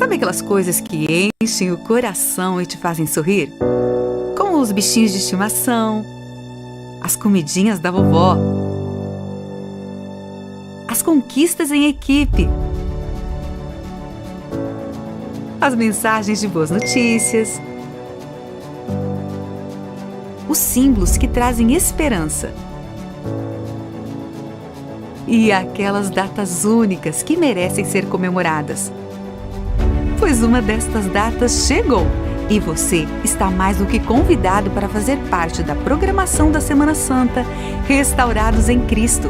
Sabe aquelas coisas que enchem o coração e te fazem sorrir? Como os bichinhos de estimação, as comidinhas da vovó, as conquistas em equipe, as mensagens de boas notícias, os símbolos que trazem esperança e aquelas datas únicas que merecem ser comemoradas. Pois uma destas datas chegou e você está mais do que convidado para fazer parte da programação da Semana Santa Restaurados em Cristo.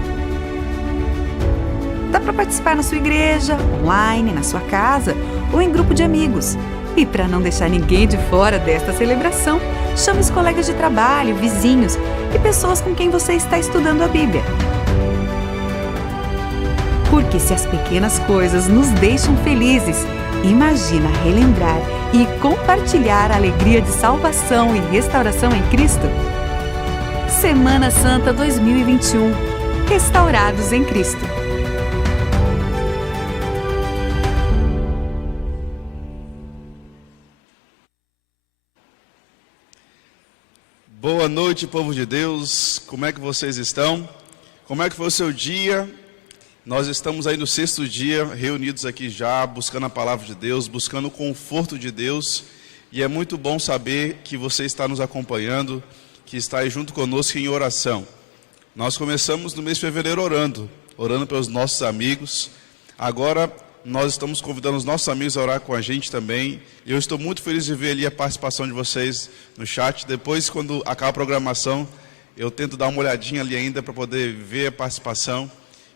Dá para participar na sua igreja, online, na sua casa ou em grupo de amigos. E para não deixar ninguém de fora desta celebração, chame os colegas de trabalho, vizinhos e pessoas com quem você está estudando a Bíblia. Porque se as pequenas coisas nos deixam felizes, imagina relembrar e compartilhar a alegria de salvação e restauração em Cristo. Semana Santa 2021. Restaurados em Cristo. Boa noite, povo de Deus. Como é que vocês estão? Como é que foi o seu dia? Nós estamos aí no 6º dia, reunidos aqui já, buscando a palavra de Deus, buscando o conforto de Deus. E é muito bom saber que você está nos acompanhando, que está aí junto conosco em oração. Nós começamos no mês de fevereiro orando pelos nossos amigos. Agora nós estamos convidando os nossos amigos a orar com a gente também. Eu estou muito feliz de ver ali a participação de vocês no chat. Depois, quando acabar a programação, eu tento dar uma olhadinha ali ainda para poder ver a participação.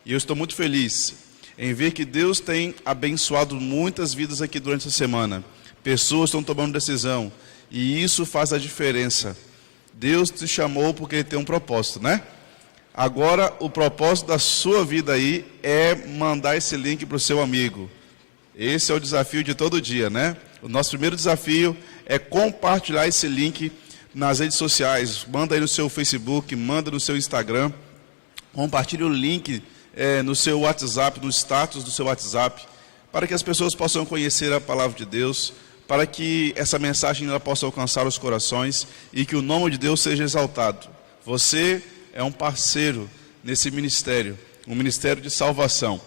E eu estou muito feliz em ver que Deus tem abençoado muitas vidas aqui durante a semana. Pessoas estão tomando decisão e isso faz a diferença. Deus te chamou porque Ele tem um propósito, né? Agora, o propósito da sua vida aí é mandar esse link para o seu amigo. Esse é o desafio de todo dia, né? O nosso primeiro desafio é compartilhar esse link nas redes sociais. Manda aí no seu Facebook, manda no seu Instagram. Compartilhe o link no seu WhatsApp, no status do seu WhatsApp, para que as pessoas possam conhecer a palavra de Deus, para que essa mensagem ela possa alcançar os corações e que o nome de Deus seja exaltado. Você é um parceiro nesse ministério, um ministério de salvação.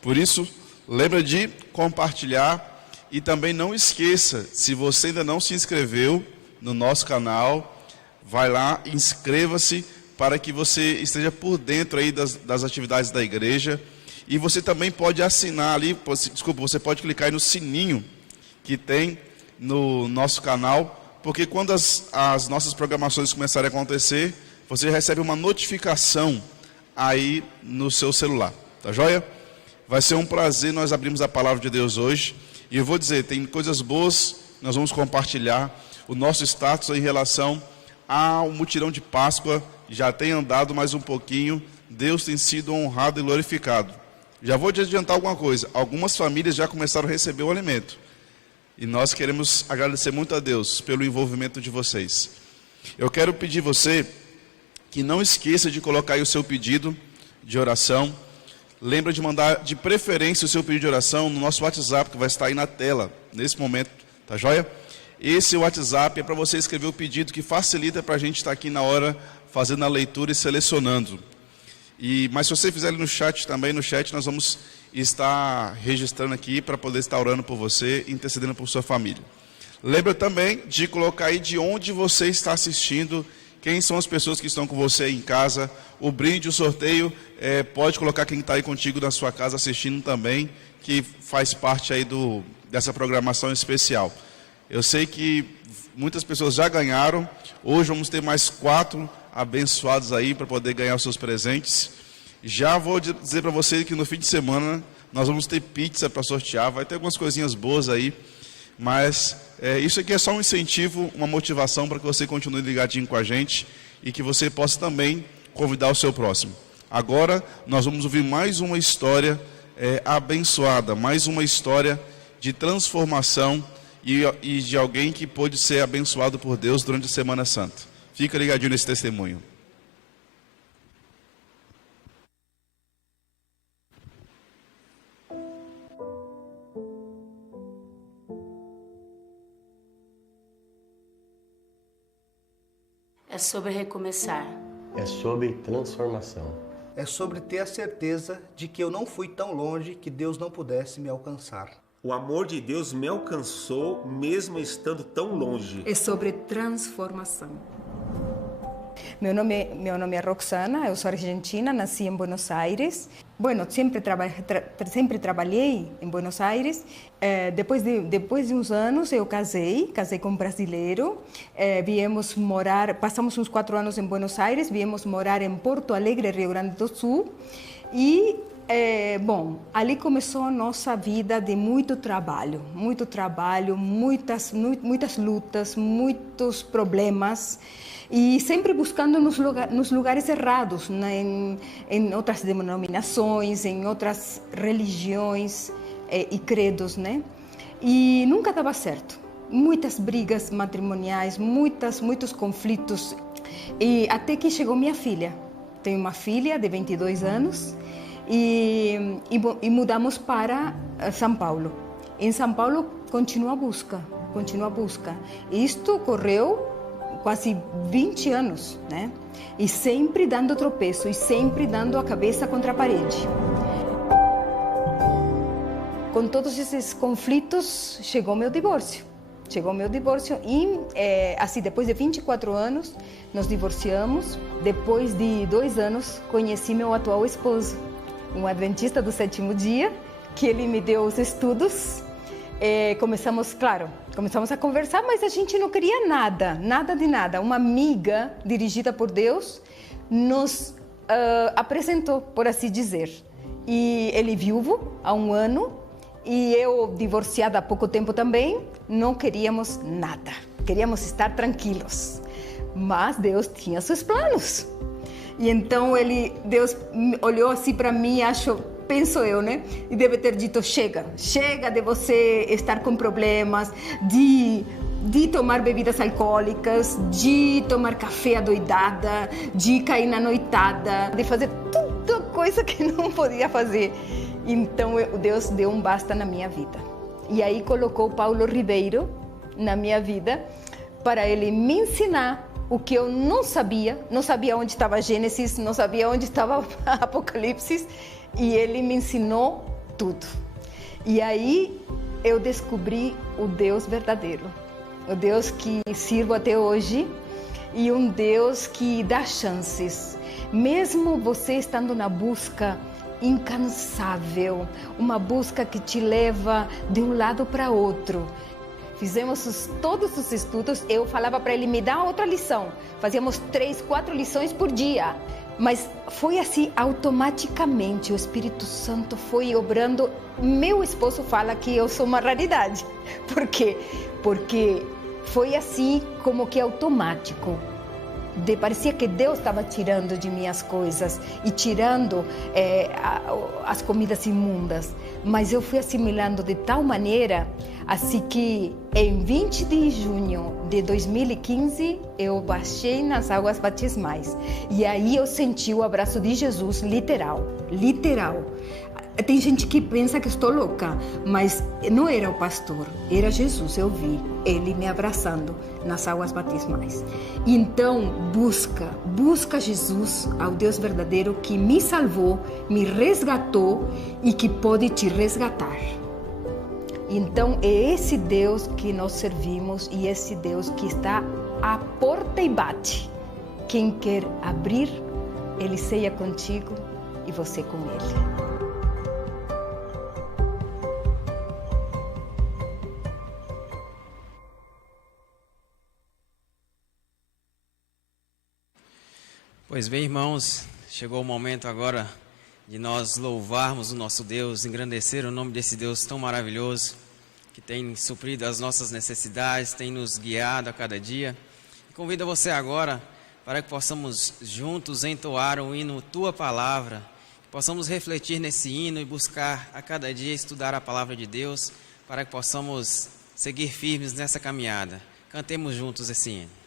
Por isso, lembra de compartilhar e também não esqueça, se você ainda não se inscreveu no nosso canal, vai lá, inscreva-se, para que você esteja por dentro aí das atividades da igreja. E você também pode assinar ali, você pode clicar aí no sininho que tem no nosso canal, porque quando as nossas programações começarem a acontecer, você recebe uma notificação aí no seu celular, tá joia? Vai ser um prazer nós abrirmos a palavra de Deus hoje. E eu vou dizer, tem coisas boas, nós vamos compartilhar o nosso status em relação ao mutirão de Páscoa. Já tem andado mais um pouquinho, Deus tem sido honrado e glorificado. Já vou te adiantar alguma coisa, algumas famílias já começaram a receber o alimento. E nós queremos agradecer muito a Deus pelo envolvimento de vocês. Eu quero pedir você que não esqueça de colocar aí o seu pedido de oração. Lembra de mandar de preferência o seu pedido de oração no nosso WhatsApp, que vai estar aí na tela, nesse momento, tá joia? Esse WhatsApp é para você escrever o pedido que facilita para a gente estar aqui na hora fazendo a leitura e selecionando. Mas se você fizer ali no chat também, no chat nós vamos estar registrando aqui para poder estar orando por você, intercedendo por sua família. Lembra também de colocar aí de onde você está assistindo, quem são as pessoas que estão com você aí em casa. O brinde, o sorteio, pode colocar quem está aí contigo na sua casa assistindo também, que faz parte aí dessa programação especial. Eu sei que muitas pessoas já ganharam, hoje vamos ter mais 4 abençoados aí para poder ganhar os seus presentes. Já vou dizer para você que no fim de semana nós vamos ter pizza para sortear, vai ter algumas coisinhas boas aí, mas isso aqui é só um incentivo, uma motivação para que você continue ligadinho com a gente e que você possa também convidar o seu próximo. Agora nós vamos ouvir mais uma história abençoada, mais uma história de transformação e de alguém que pôde ser abençoado por Deus durante a Semana Santa. Fica ligadinho nesse testemunho. É sobre recomeçar. É sobre transformação. É sobre ter a certeza de que eu não fui tão longe que Deus não pudesse me alcançar. O amor de Deus me alcançou mesmo estando tão longe. É sobre transformação. Meu nome é Roxana, eu sou argentina, nasci em Buenos Aires. Bueno, sempre trabalhei em Buenos Aires. Depois de uns anos eu casei com um brasileiro. Passamos uns 4 anos em Buenos Aires, viemos morar em Porto Alegre, Rio Grande do Sul. E ali começou a nossa vida de muito trabalho, muitas lutas, muitos problemas. E sempre buscando nos lugares errados, né? em outras denominações, em outras religiões e credos, né? E nunca dava certo. Muitas brigas matrimoniais, muitos conflitos. E até que chegou minha filha. Tenho uma filha de 22 anos e mudamos para São Paulo. Em São Paulo continua a busca. Isto ocorreu quase 20 anos, né? E sempre dando tropeço, e sempre dando a cabeça contra a parede. Com todos esses conflitos, chegou meu divórcio e, assim, depois de 24 anos, nos divorciamos. Depois de 2 anos, conheci meu atual esposo, um adventista do 7º dia, que ele me deu os estudos. Começamos a conversar, mas a gente não queria nada de nada. Uma amiga dirigida por Deus nos apresentou, por assim dizer. E ele viúvo há 1 ano e eu divorciada há pouco tempo também. Não queríamos nada, queríamos estar tranquilos. Mas Deus tinha seus planos. E então Deus olhou assim para mim e penso eu, né? E deve ter dito, chega de você estar com problemas, de tomar bebidas alcoólicas, de tomar café adoidada, de cair na noitada, de fazer tudo coisa que não podia fazer. Então Deus deu um basta na minha vida. E aí colocou Paulo Ribeiro na minha vida para ele me ensinar o que eu não sabia onde estava Gênesis, não sabia onde estava Apocalipse. E ele me ensinou tudo. E aí eu descobri o Deus verdadeiro, o Deus que sirvo até hoje e um Deus que dá chances. Mesmo você estando na busca incansável, uma busca que te leva de um lado para outro. Fizemos todos os estudos, eu falava para ele, me dá outra lição. Fazíamos 3, 4 lições por dia. Mas foi assim, automaticamente, o Espírito Santo foi obrando. Meu esposo fala que eu sou uma raridade. Por quê? Porque foi assim, como que automático. Parecia que Deus estava tirando de mim as coisas e tirando as comidas imundas. Mas eu fui assimilando de tal maneira, assim que em 20 de junho de 2015, eu baixei nas águas batismais. E aí eu senti o abraço de Jesus, literal. Tem gente que pensa que estou louca, mas não era o pastor, era Jesus. Eu vi ele me abraçando nas águas batismais. Então, busca Jesus, ao Deus verdadeiro que me salvou, me resgatou e que pode te resgatar. Então, é esse Deus que nós servimos e esse Deus que está à porta e bate. Quem quer abrir, ele ceia contigo e você com ele. Pois bem, irmãos, chegou o momento agora de nós louvarmos o nosso Deus, engrandecer o nome desse Deus tão maravilhoso, que tem suprido as nossas necessidades, tem nos guiado a cada dia. Convido você agora para que possamos juntos entoar o hino Tua Palavra, que possamos refletir nesse hino e buscar a cada dia estudar a Palavra de Deus, para que possamos seguir firmes nessa caminhada. Cantemos juntos esse hino.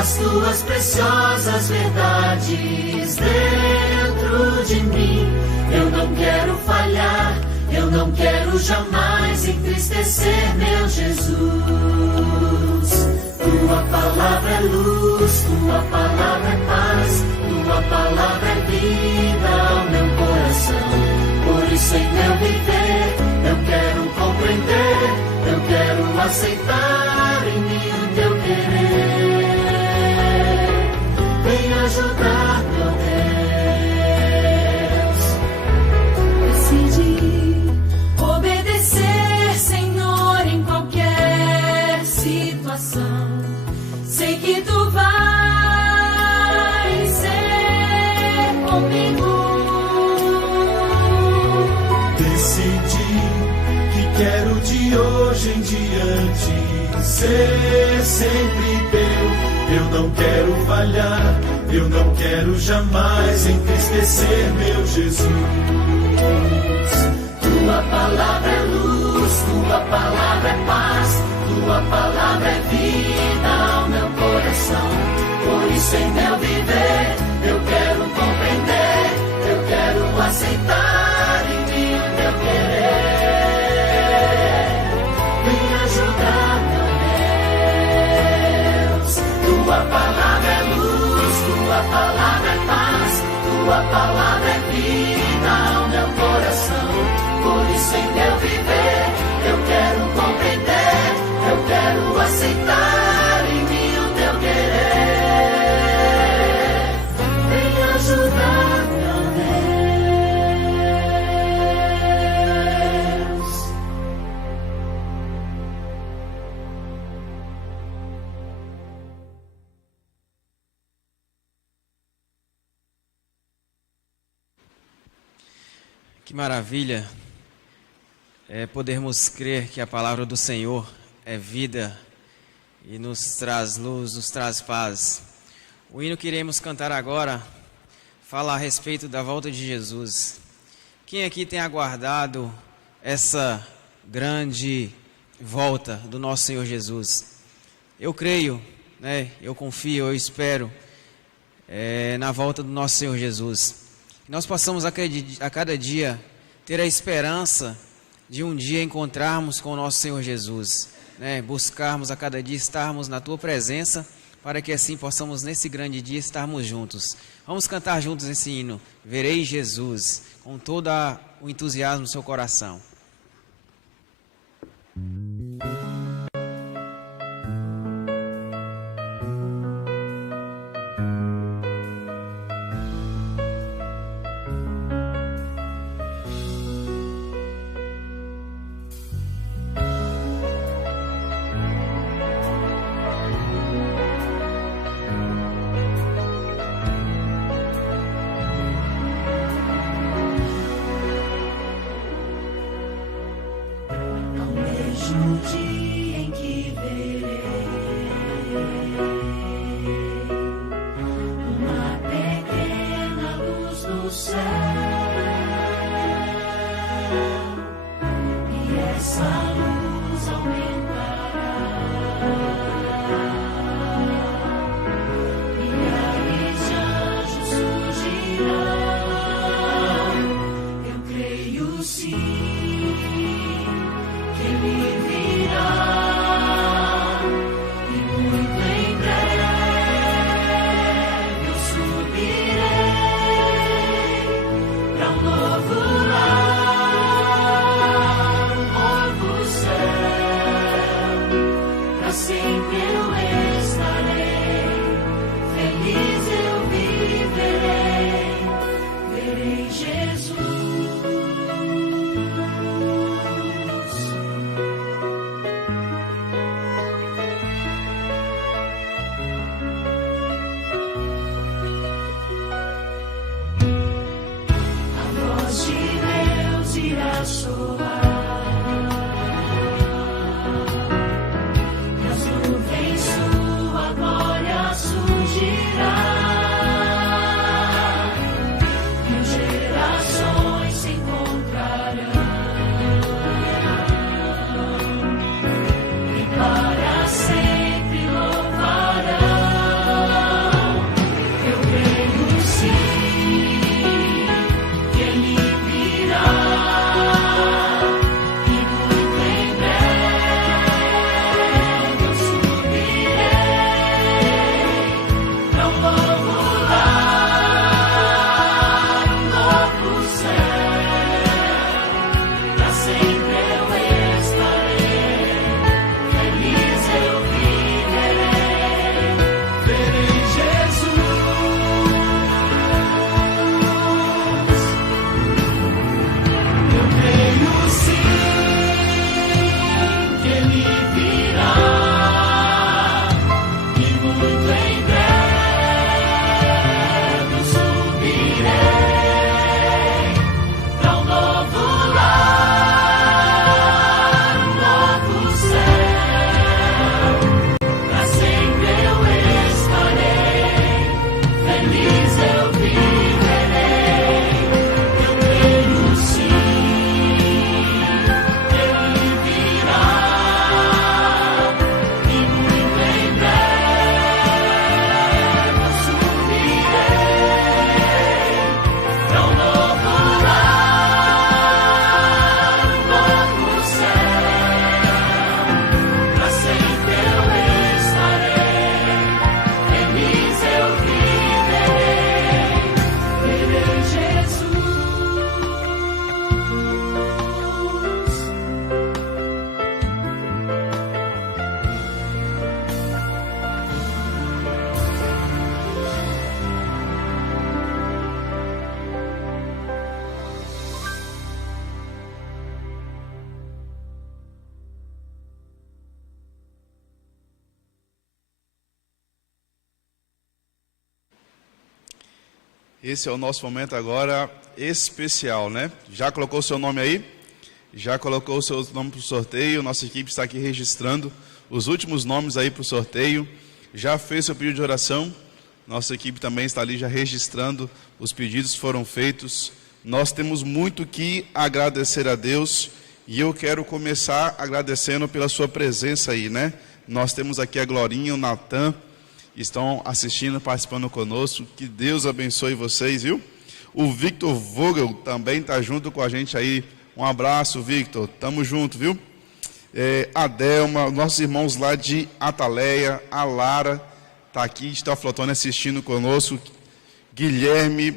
as tuas preciosas verdades dentro de mim. Eu não quero falhar, eu não quero jamais entristecer meu Jesus. Tua palavra é luz, tua palavra é paz, tua palavra é vida ao meu coração. Por isso em meu viver eu quero compreender, eu quero aceitar em mim o teu querer. Vem ajudar, meu Deus. Decidi obedecer, Senhor, em qualquer situação. Sei que tu vais ser comigo. Decidi que quero de hoje em diante ser sempre teu. Eu não quero falhar, eu não quero jamais entristecer meu Jesus. Tua palavra é luz, tua palavra é paz, tua palavra é vida ao meu coração. Por isso em meu viver eu quero compreender, eu quero aceitar em mim o teu querer. Vem ajudar, meu Deus. Tua palavra é luz, tua palavra é paz, tua palavra é vida ao meu coração. Por isso em meu viver eu quero compreender, eu quero aceitar em mim o teu querer. Vem ajudar, meu Deus. Que maravilha é podermos crer que a palavra do Senhor é vida e nos traz luz, nos traz paz. O hino que iremos cantar agora fala a respeito da volta de Jesus. Quem aqui tem aguardado essa grande volta do nosso Senhor Jesus? Eu creio, né? Eu confio, eu espero na volta do nosso Senhor Jesus. Que nós possamos a cada dia ter a esperança de um dia encontrarmos com o nosso Senhor Jesus, né? Buscarmos a cada dia estarmos na Tua presença, para que assim possamos nesse grande dia estarmos juntos. Vamos cantar juntos esse hino, Verei Jesus, com todo o entusiasmo do seu coração. No dia em que verei uma pequena luz no céu, e essa luz aumentará, milhares de anjos surgirão. Eu creio sim que Ele virá, e muito em breve eu subirei para um novo lar, um novo Esse é o nosso momento agora especial, né? Já colocou o seu nome aí? Já colocou o seu nome para o sorteio? Nossa equipe está aqui registrando os últimos nomes aí para o sorteio. Já fez seu pedido de oração? Nossa equipe também está ali já registrando. Os pedidos foram feitos. Nós temos muito que agradecer a Deus. E eu quero começar agradecendo pela sua presença aí, né? Nós temos aqui a Glorinha, o Natan, estão assistindo, participando conosco. Que Deus abençoe vocês, viu? O Victor Vogel também está junto com a gente aí. Um abraço, Victor. Tamo junto, viu? A Delma, nossos irmãos lá de Ataleia, a Lara está aqui, está flotando assistindo conosco. Guilherme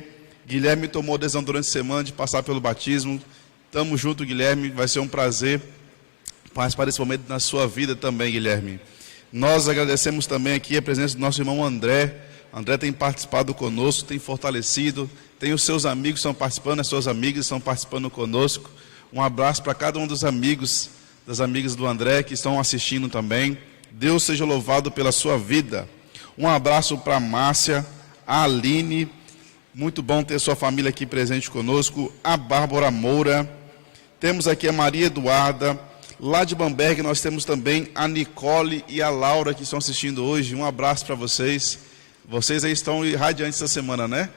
tomou decisão durante a semana de passar pelo batismo. Tamo junto, Guilherme. Vai ser um prazer participar desse momento na sua vida também, Guilherme. Nós agradecemos também aqui a presença do nosso irmão André. André tem participado conosco, tem fortalecido, tem os seus amigos que estão participando, as suas amigas estão participando conosco. Um abraço para cada um dos amigos, das amigas do André que estão assistindo também. Deus seja louvado pela sua vida. Um abraço para a Márcia, a Aline, muito bom ter sua família aqui presente conosco, a Bárbara Moura, temos aqui a Maria Eduarda, lá de Bamberg nós temos também a Nicole e a Laura que estão assistindo hoje. Um abraço para vocês. Vocês aí estão irradiantes essa semana, né?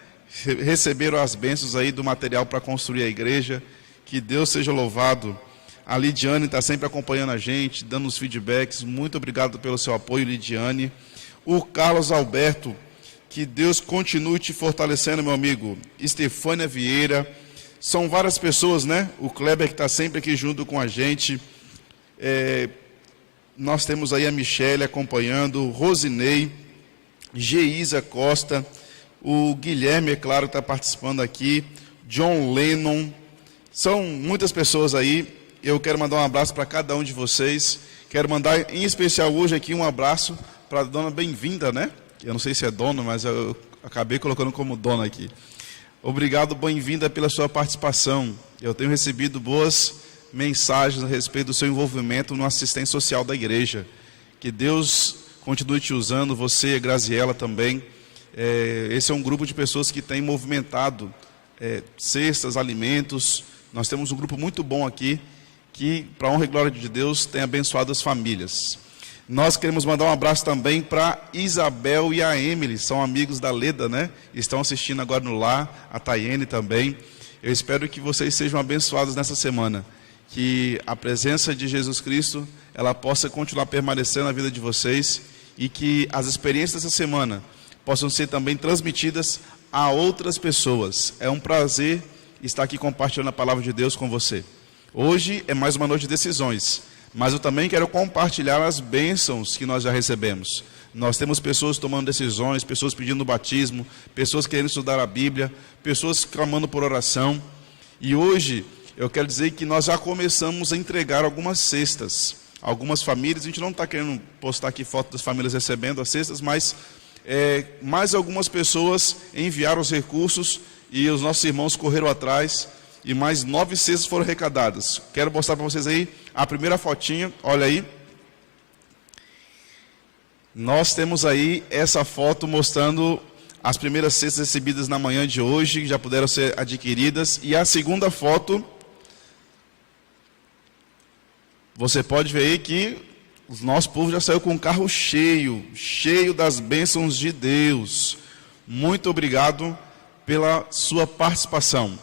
Receberam as bênçãos aí do material para construir a igreja. Que Deus seja louvado. A Lidiane está sempre acompanhando a gente, dando os feedbacks. Muito obrigado pelo seu apoio, Lidiane. O Carlos Alberto, que Deus continue te fortalecendo, meu amigo. Estefânia Vieira. São várias pessoas, né? O Kleber que está sempre aqui junto com a gente. Nós temos aí a Michele acompanhando, Rosinei, Geisa Costa, o Guilherme, é claro, está participando aqui, John Lennon. São muitas pessoas aí. Eu quero mandar um abraço para cada um de vocês. Quero mandar em especial hoje aqui um abraço para a dona Bem-vinda, né? Eu não sei se é dona, mas eu acabei colocando como dona aqui. Obrigado, Bem-vinda, pela sua participação. Eu tenho recebido boas mensagens a respeito do seu envolvimento no assistente social da igreja. Que Deus continue te usando, você, Graziela também. Esse é um grupo de pessoas que tem movimentado cestas, alimentos. Nós temos um grupo muito bom aqui, que, para a honra e glória de Deus, tem abençoado as famílias. Nós queremos mandar um abraço também para Isabel e a Emily, são amigos da Leda, né? Estão assistindo agora no lar, a Tayene também. Eu espero que vocês sejam abençoados nessa semana, que a presença de Jesus Cristo, ela possa continuar permanecendo na vida de vocês e que as experiências dessa semana possam ser também transmitidas a outras pessoas. É um prazer estar aqui compartilhando a palavra de Deus com você. Hoje é mais uma noite de decisões, mas eu também quero compartilhar as bênçãos que nós já recebemos. Nós temos pessoas tomando decisões, pessoas pedindo batismo, pessoas querendo estudar a Bíblia, pessoas clamando por oração. E hoje eu quero dizer que nós já começamos a entregar algumas cestas. Algumas famílias, a gente não está querendo postar aqui foto das famílias recebendo as cestas, mas mais algumas pessoas enviaram os recursos e os nossos irmãos correram atrás e mais 9 cestas foram arrecadadas. Quero mostrar para vocês aí a primeira fotinha, olha aí. Nós temos aí essa foto mostrando as primeiras cestas recebidas na manhã de hoje, que já puderam ser adquiridas. E a segunda foto, você pode ver aí que o nosso povo já saiu com um carro cheio das bênçãos de Deus. Muito obrigado pela sua participação.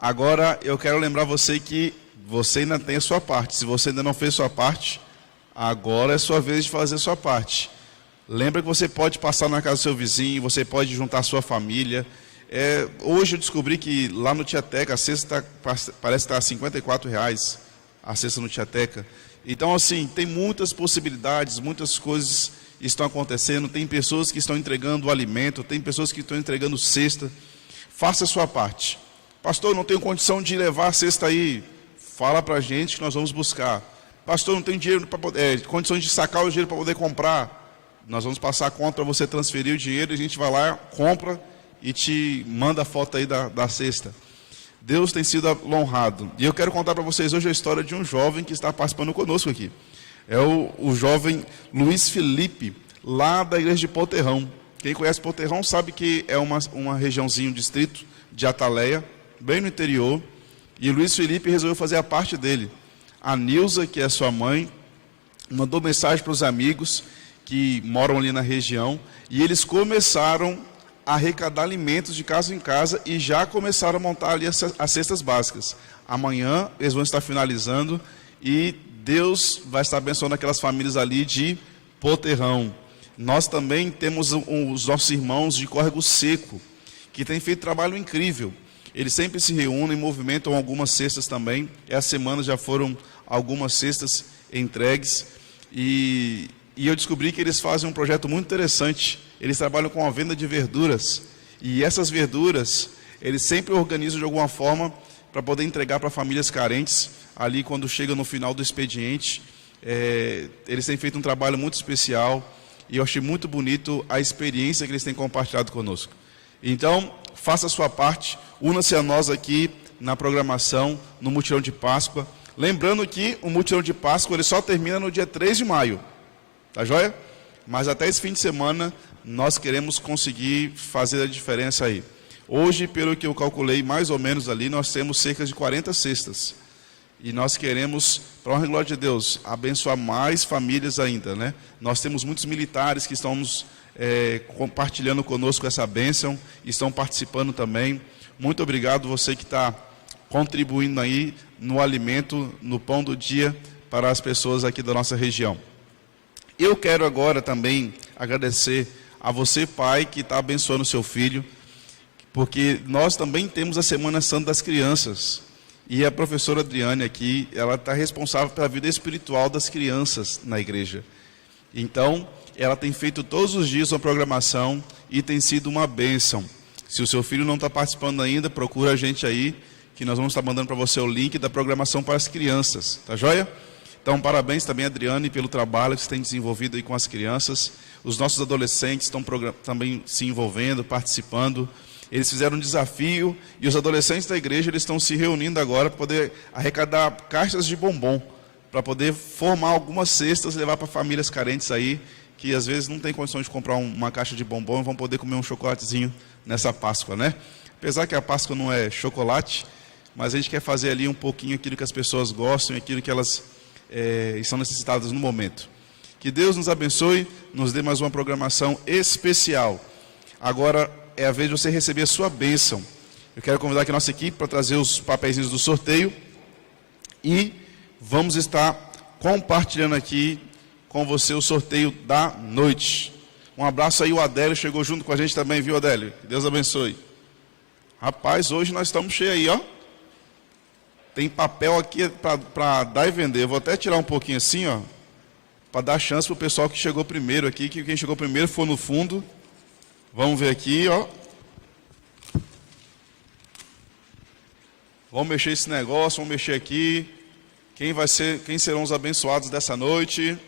Agora eu quero lembrar você que você ainda tem a sua parte. Se você ainda não fez sua parte, agora é sua vez de fazer a sua parte. Lembra que você pode passar na casa do seu vizinho, você pode juntar a sua família. Hoje eu descobri que lá no Tiateca a cesta parece estar R$54, a cesta no Tiateca. Então, assim, tem muitas possibilidades, muitas coisas estão acontecendo. Tem pessoas que estão entregando o alimento, tem pessoas que estão entregando cesta. Faça a sua parte. Pastor, não tenho condição de levar a cesta aí. Fala para a gente que nós vamos buscar. Pastor, não tenho dinheiro condições de sacar o dinheiro para poder comprar. Nós vamos passar a conta para você transferir o dinheiro, e a gente vai lá, compra e te manda a foto aí da cesta. Deus tem sido honrado. E eu quero contar para vocês hoje a história de um jovem que está participando conosco aqui. É o jovem Luiz Felipe, lá da igreja de Polterrão. Quem conhece Poterrão sabe que é uma regiãozinha, um distrito de Ataleia, bem no interior. E o Luiz Felipe resolveu fazer a parte dele. A Nilza, que é sua mãe, mandou mensagem para os amigos que moram ali na região. E eles começaram a arrecadar alimentos de casa em casa e já começaram a montar ali as cestas básicas. Amanhã eles vão estar finalizando e Deus vai estar abençoando aquelas famílias ali de Poterrão. Nós também temos os nossos irmãos de Córrego Seco, que têm feito trabalho incrível. Eles sempre se reúnem, movimentam algumas cestas também. Essa semana já foram algumas cestas entregues. E eu descobri que eles fazem um projeto muito interessante. Eles trabalham com a venda de verduras. E essas verduras, eles sempre organizam de alguma forma para poder entregar para famílias carentes. Ali, quando chega no final do expediente, eles têm feito um trabalho muito especial. E eu achei muito bonito a experiência que eles têm compartilhado conosco. Então, faça a sua parte, una-se a nós aqui na programação, no Mutirão de Páscoa. Lembrando que o Mutirão de Páscoa ele só termina no dia 3 de maio. Tá joia? Mas até esse fim de semana, nós queremos conseguir fazer a diferença aí. Hoje, pelo que eu calculei, mais ou menos ali, nós temos cerca de 40 cestas. E nós queremos, para a honra e glória de Deus, abençoar mais famílias ainda, né? Nós temos muitos militares que estão nos compartilhando conosco essa bênção, estão participando também. Muito obrigado você que está contribuindo aí no alimento, no pão do dia para as pessoas aqui da nossa região. Eu quero agora também agradecer a você, pai, que está abençoando o seu filho, porque nós também temos a Semana Santa das Crianças. E a professora Adriane aqui, ela está responsável pela vida espiritual das crianças na igreja. Então, ela tem feito todos os dias uma programação e tem sido uma bênção. Se o seu filho não está participando ainda, procura a gente aí, que nós vamos estar mandando para você o link da programação para as crianças. Tá joia? Então, parabéns também, Adriane, pelo trabalho que você tem desenvolvido aí com as crianças. Os nossos adolescentes estão também se envolvendo, participando. Eles fizeram um desafio e os adolescentes da igreja eles estão se reunindo agora para poder arrecadar caixas de bombom, para poder formar algumas cestas e levar para famílias carentes aí, que às vezes não tem condição de comprar uma caixa de bombom e vão poder comer um chocolatezinho nessa Páscoa, né? Apesar que a Páscoa não é chocolate, mas a gente quer fazer ali um pouquinho aquilo que as pessoas gostam e aquilo que elas estão necessitadas no momento. Que Deus nos abençoe, nos dê mais uma programação especial. Agora é a vez de você receber a sua bênção. Eu quero convidar aqui a nossa equipe para trazer os papeizinhos do sorteio e vamos estar compartilhando aqui com você o sorteio da noite. Um abraço aí, o Adélio chegou junto com a gente também, viu, Adélio? Que Deus abençoe. Rapaz, hoje nós estamos cheios aí, ó. Tem papel aqui para dar e vender. Eu vou até tirar um pouquinho assim, ó, para dar chance para o pessoal que chegou primeiro aqui, que quem chegou primeiro foi no fundo. Vamos ver aqui, ó. Vamos mexer esse negócio, vamos mexer aqui. Quem serão os abençoados dessa noite?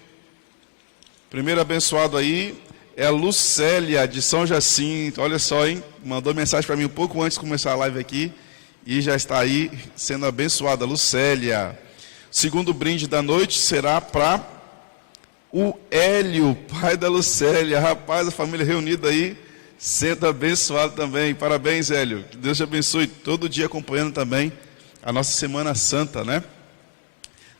Primeiro abençoado aí é a Lucélia, de São Jacinto. Olha só, hein? Mandou mensagem para mim um pouco antes de começar a live aqui. E já está aí sendo abençoada, Lucélia. Segundo brinde da noite será para o Hélio, pai da Lucélia. Rapaz, a família reunida aí, sendo abençoado também. Parabéns, Hélio. Que Deus te abençoe. Todo dia acompanhando também a nossa Semana Santa, né?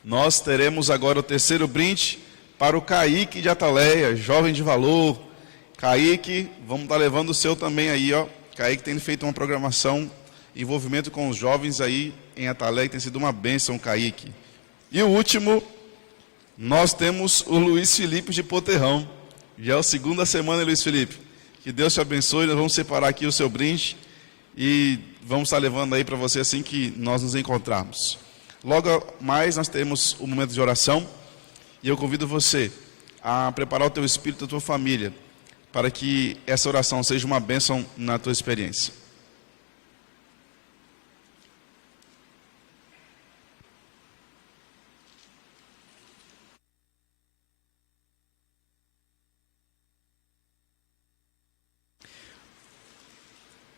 Nós teremos agora o terceiro brinde para o Kaique de Ataleia, jovem de valor. Kaique, vamos estar levando o seu também aí, ó. Kaique tem feito uma programação, envolvimento com os jovens aí em Ataleia, tem sido uma bênção, Kaique. E o último, nós temos o Luiz Felipe de Poterrão. Já é a segunda semana, Luiz Felipe. Que Deus te abençoe, nós vamos separar aqui o seu brinde e vamos estar levando aí para você assim que nós nos encontrarmos. Logo mais nós temos o momento de oração e eu convido você a preparar o teu espírito, a tua família, para que essa oração seja uma bênção na tua experiência.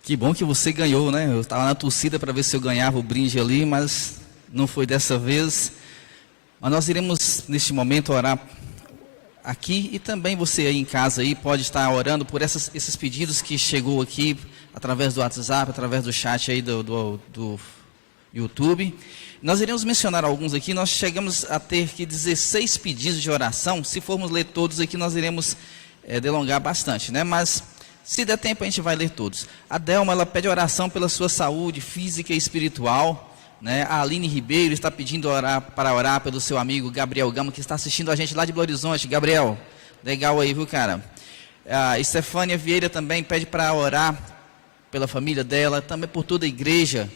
Que bom que você ganhou, né? Eu estava na torcida para ver se eu ganhava o brinde ali, mas não foi dessa vez. Mas nós iremos, neste momento, orar aqui, e também você aí em casa aí pode estar orando por esses pedidos que chegou aqui através do WhatsApp, através do chat aí do YouTube. Nós iremos mencionar alguns aqui. Nós chegamos a ter que 16 pedidos de oração. Se formos ler todos aqui, nós iremos delongar bastante, né? Mas se der tempo, a gente vai ler todos. A Delma, ela pede oração pela sua saúde física e espiritual, né? A Aline Ribeiro está pedindo para orar pelo seu amigo Gabriel Gama, que está assistindo a gente lá de Belo Horizonte. Gabriel, legal aí, viu, cara? A Estefânia Vieira também pede para orar pela família dela, também por toda a igreja.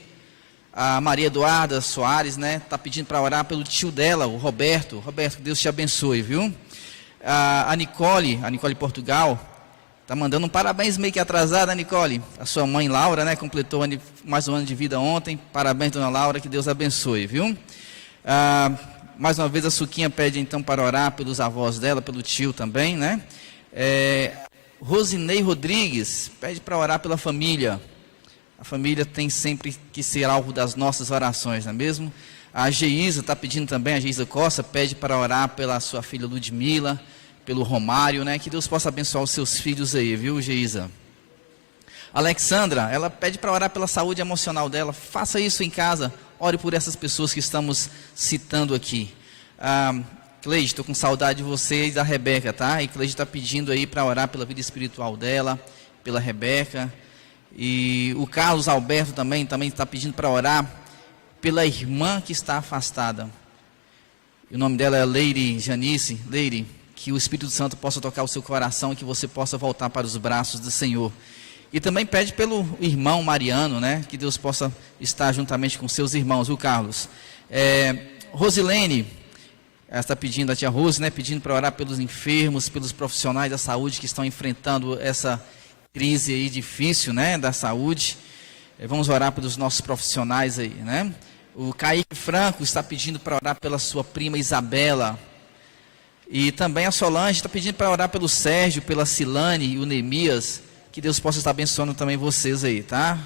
A Maria Eduarda Soares, né, está pedindo para orar pelo tio dela, o Roberto. Roberto, que Deus te abençoe, viu? A Nicole Portugal, está mandando um parabéns meio que atrasada, Nicole. A sua mãe Laura, né, completou mais um ano de vida ontem. Parabéns, dona Laura, que Deus abençoe, viu? Mais uma vez a Suquinha pede então para orar pelos avós dela, pelo tio também, né? Rosinei Rodrigues pede para orar pela família. A família tem sempre que ser alvo das nossas orações, não é mesmo? A Geisa está pedindo também, a Geisa Costa pede para orar pela sua filha Ludmila, pelo Romário, né? Que Deus possa abençoar os seus filhos aí, viu, Geisa? Alexandra, ela pede para orar pela saúde emocional dela. Faça isso em casa, ore por essas pessoas que estamos citando aqui. Cleide, estou com saudade de vocês, da Rebeca, tá? E Cleide está pedindo aí para orar pela vida espiritual dela, pela Rebeca. E o Carlos Alberto também está pedindo para orar pela irmã que está afastada. E o nome dela é Leire Janice. Leire, que o Espírito Santo possa tocar o seu coração e que você possa voltar para os braços do Senhor. E também pede pelo irmão Mariano, né? Que Deus possa estar juntamente com seus irmãos, viu, Carlos? Rosilene, ela está pedindo, a tia Rose, né? Pedindo para orar pelos enfermos, pelos profissionais da saúde que estão enfrentando essa crise aí difícil, né? Da saúde. Vamos orar pelos nossos profissionais aí, né? O Kaique Franco está pedindo para orar pela sua prima Isabela. E também a Solange está pedindo para orar pelo Sérgio, pela Silane e o Neemias. Que Deus possa estar abençoando também vocês aí, tá?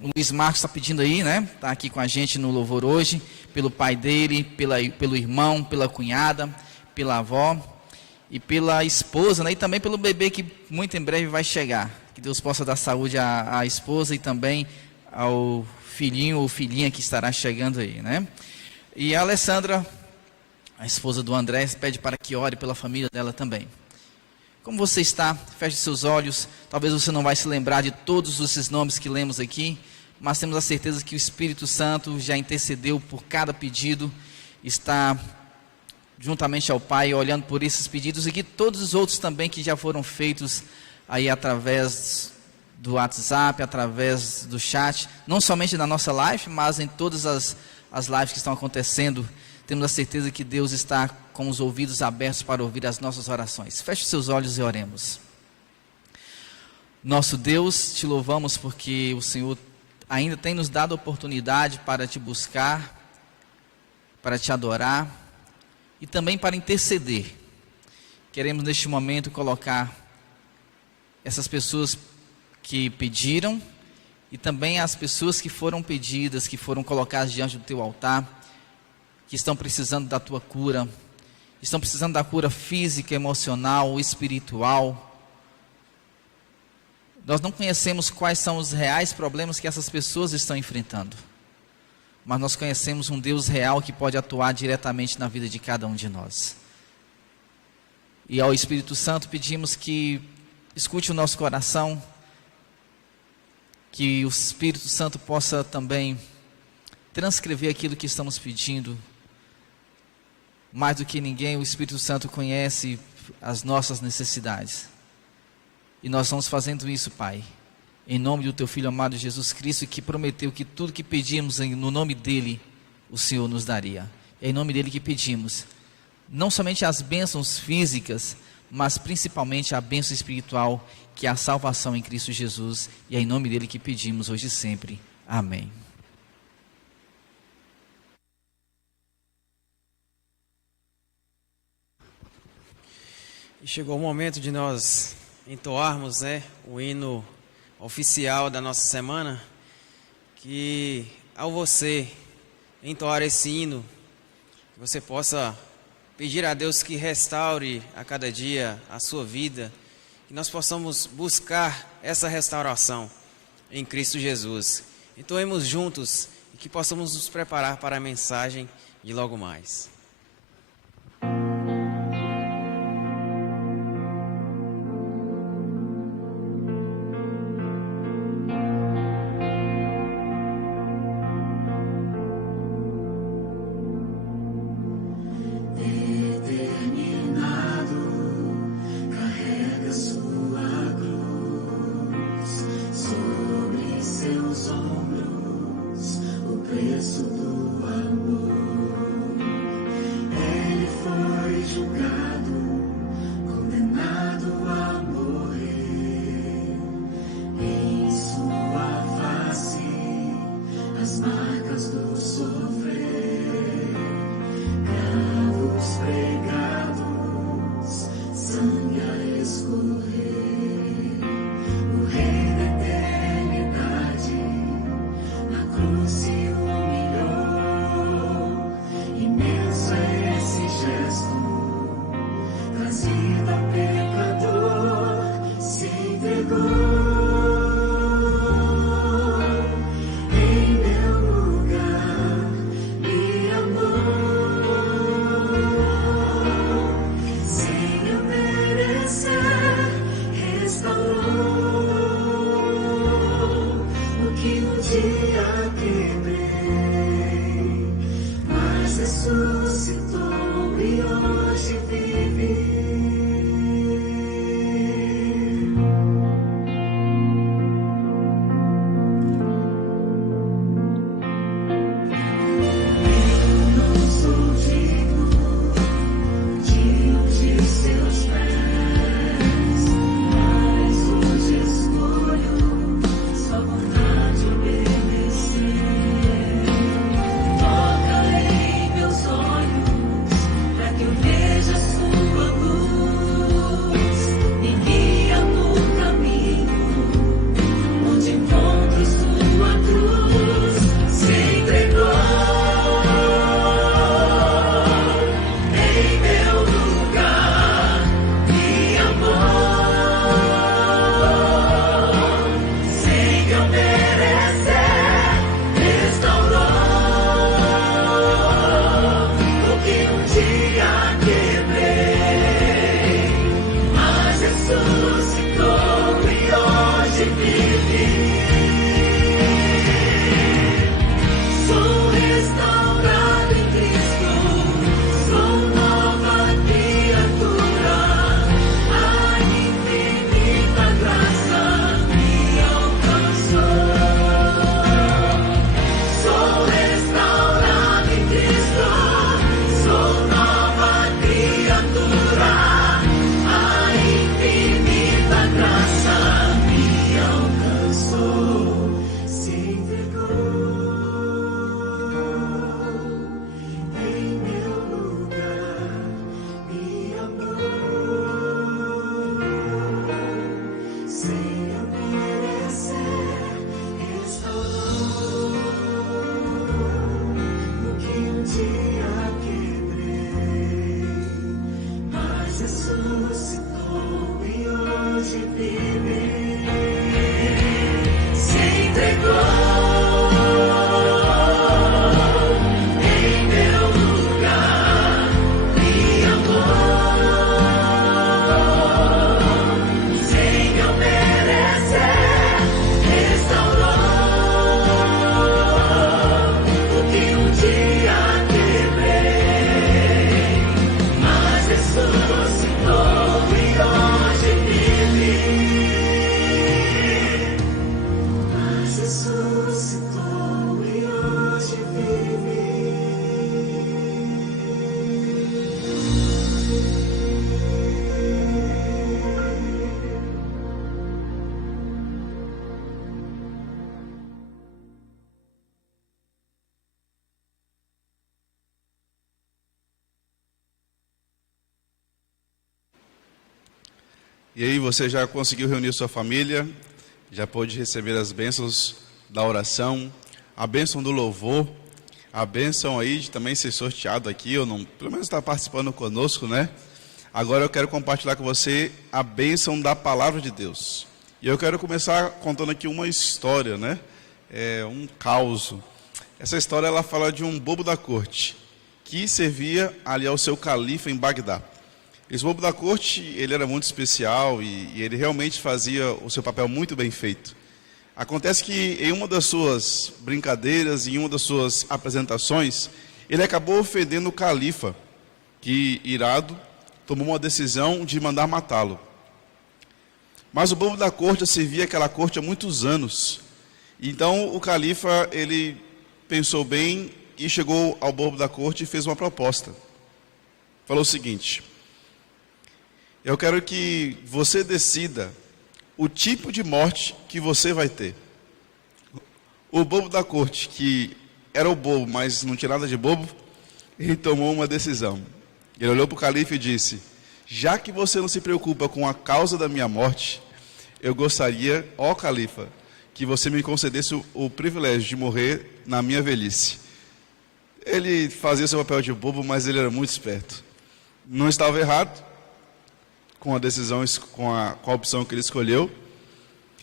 O Luiz Marcos está pedindo aí, né? Está aqui com a gente no louvor hoje. Pelo pai dele, pelo irmão, pela cunhada, pela avó e pela esposa, né? E também pelo bebê que muito em breve vai chegar. Que Deus possa dar saúde à esposa e também ao filhinho ou filhinha que estará chegando aí, né? E a Alessandra, a esposa do André, pede para que ore pela família dela também. Como você está? Feche seus olhos. Talvez você não vai se lembrar de todos esses nomes que lemos aqui, mas temos a certeza que o Espírito Santo já intercedeu por cada pedido, está juntamente ao Pai olhando por esses pedidos e que todos os outros também que já foram feitos aí através do WhatsApp, através do chat, não somente na nossa live, mas em todas as lives que estão acontecendo. Temos a certeza que Deus está com os ouvidos abertos para ouvir as nossas orações. Feche seus olhos e oremos. Nosso Deus, te louvamos porque o Senhor ainda tem nos dado a oportunidade para te buscar, para te adorar e também para interceder. Queremos neste momento colocar essas pessoas que pediram e também as pessoas que foram pedidas, que foram colocadas diante do teu altar, que estão precisando da tua cura, estão precisando da cura física, emocional, espiritual. Nós não conhecemos quais são os reais problemas que essas pessoas estão enfrentando, mas nós conhecemos um Deus real que pode atuar diretamente na vida de cada um de nós. E ao Espírito Santo pedimos que escute o nosso coração, que o Espírito Santo possa também transcrever aquilo que estamos pedindo. Mais do que ninguém, o Espírito Santo conhece as nossas necessidades. E nós estamos fazendo isso, Pai, em nome do Teu Filho amado Jesus Cristo, que prometeu que tudo que pedimos no nome dEle, o Senhor nos daria. É em nome dEle que pedimos, não somente as bênçãos físicas, mas principalmente a bênção espiritual, que é a salvação em Cristo Jesus. E é em nome dEle que pedimos hoje e sempre. Amém. E chegou o momento de nós entoarmos, né, o hino oficial da nossa semana, que ao você entoar esse hino, que você possa pedir a Deus que restaure a cada dia a sua vida, que nós possamos buscar essa restauração em Cristo Jesus. Então, irmos juntos e que possamos nos preparar para a mensagem de logo mais. E aí, você já conseguiu reunir sua família? Já pôde receber as bênçãos da oração, a bênção do louvor, a bênção aí de também ser sorteado aqui, ou não, pelo menos estar participando conosco, né? Agora eu quero compartilhar com você a bênção da palavra de Deus. E eu quero começar contando aqui uma história, né? Um caos. Essa história ela fala de um bobo da corte que servia ali ao seu califa em Bagdá. Esse bobo da corte, ele era muito especial e ele realmente fazia o seu papel muito bem feito. Acontece que em uma das suas brincadeiras, em uma das suas apresentações, ele acabou ofendendo o califa, que, irado, tomou uma decisão de mandar matá-lo. Mas o bobo da corte servia aquela corte há muitos anos. Então o califa, ele pensou bem e chegou ao bobo da corte e fez uma proposta. Falou o seguinte: eu quero que você decida o tipo de morte que você vai ter. O bobo da corte, que era o bobo, mas não tinha nada de bobo, ele tomou uma decisão. Ele olhou para o califa e disse: já que você não se preocupa com a causa da minha morte, eu gostaria, ó califa, que você me concedesse o privilégio de morrer na minha velhice. Ele fazia seu papel de bobo, mas ele era muito esperto. Não estava errado com a decisão, com a opção que ele escolheu,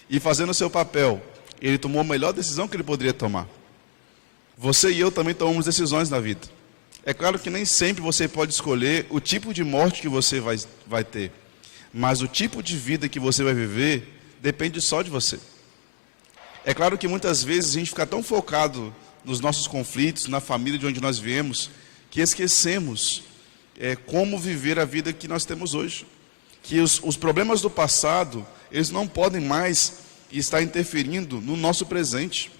e fazendo o seu papel, ele tomou a melhor decisão que ele poderia tomar. Você e eu também tomamos decisões na vida. É claro que nem sempre você pode escolher o tipo de morte que você vai ter, mas o tipo de vida que você vai viver depende só de você. É claro que muitas vezes a gente fica tão focado nos nossos conflitos, na família de onde nós viemos, que esquecemos como viver a vida que nós temos hoje. Que os problemas do passado, eles não podem mais estar interferindo no nosso presente.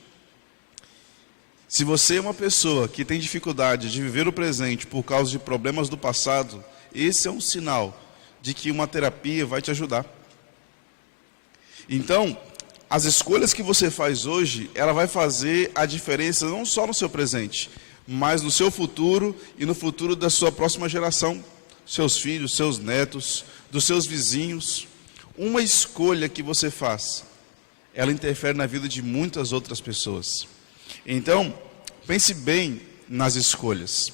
Se você é uma pessoa que tem dificuldade de viver o presente por causa de problemas do passado, esse é um sinal de que uma terapia vai te ajudar. Então, as escolhas que você faz hoje, ela vai fazer a diferença não só no seu presente, mas no seu futuro e no futuro da sua próxima geração, seus filhos, seus netos, dos seus vizinhos. Uma escolha que você faz, ela interfere na vida de muitas outras pessoas. Então, pense bem nas escolhas.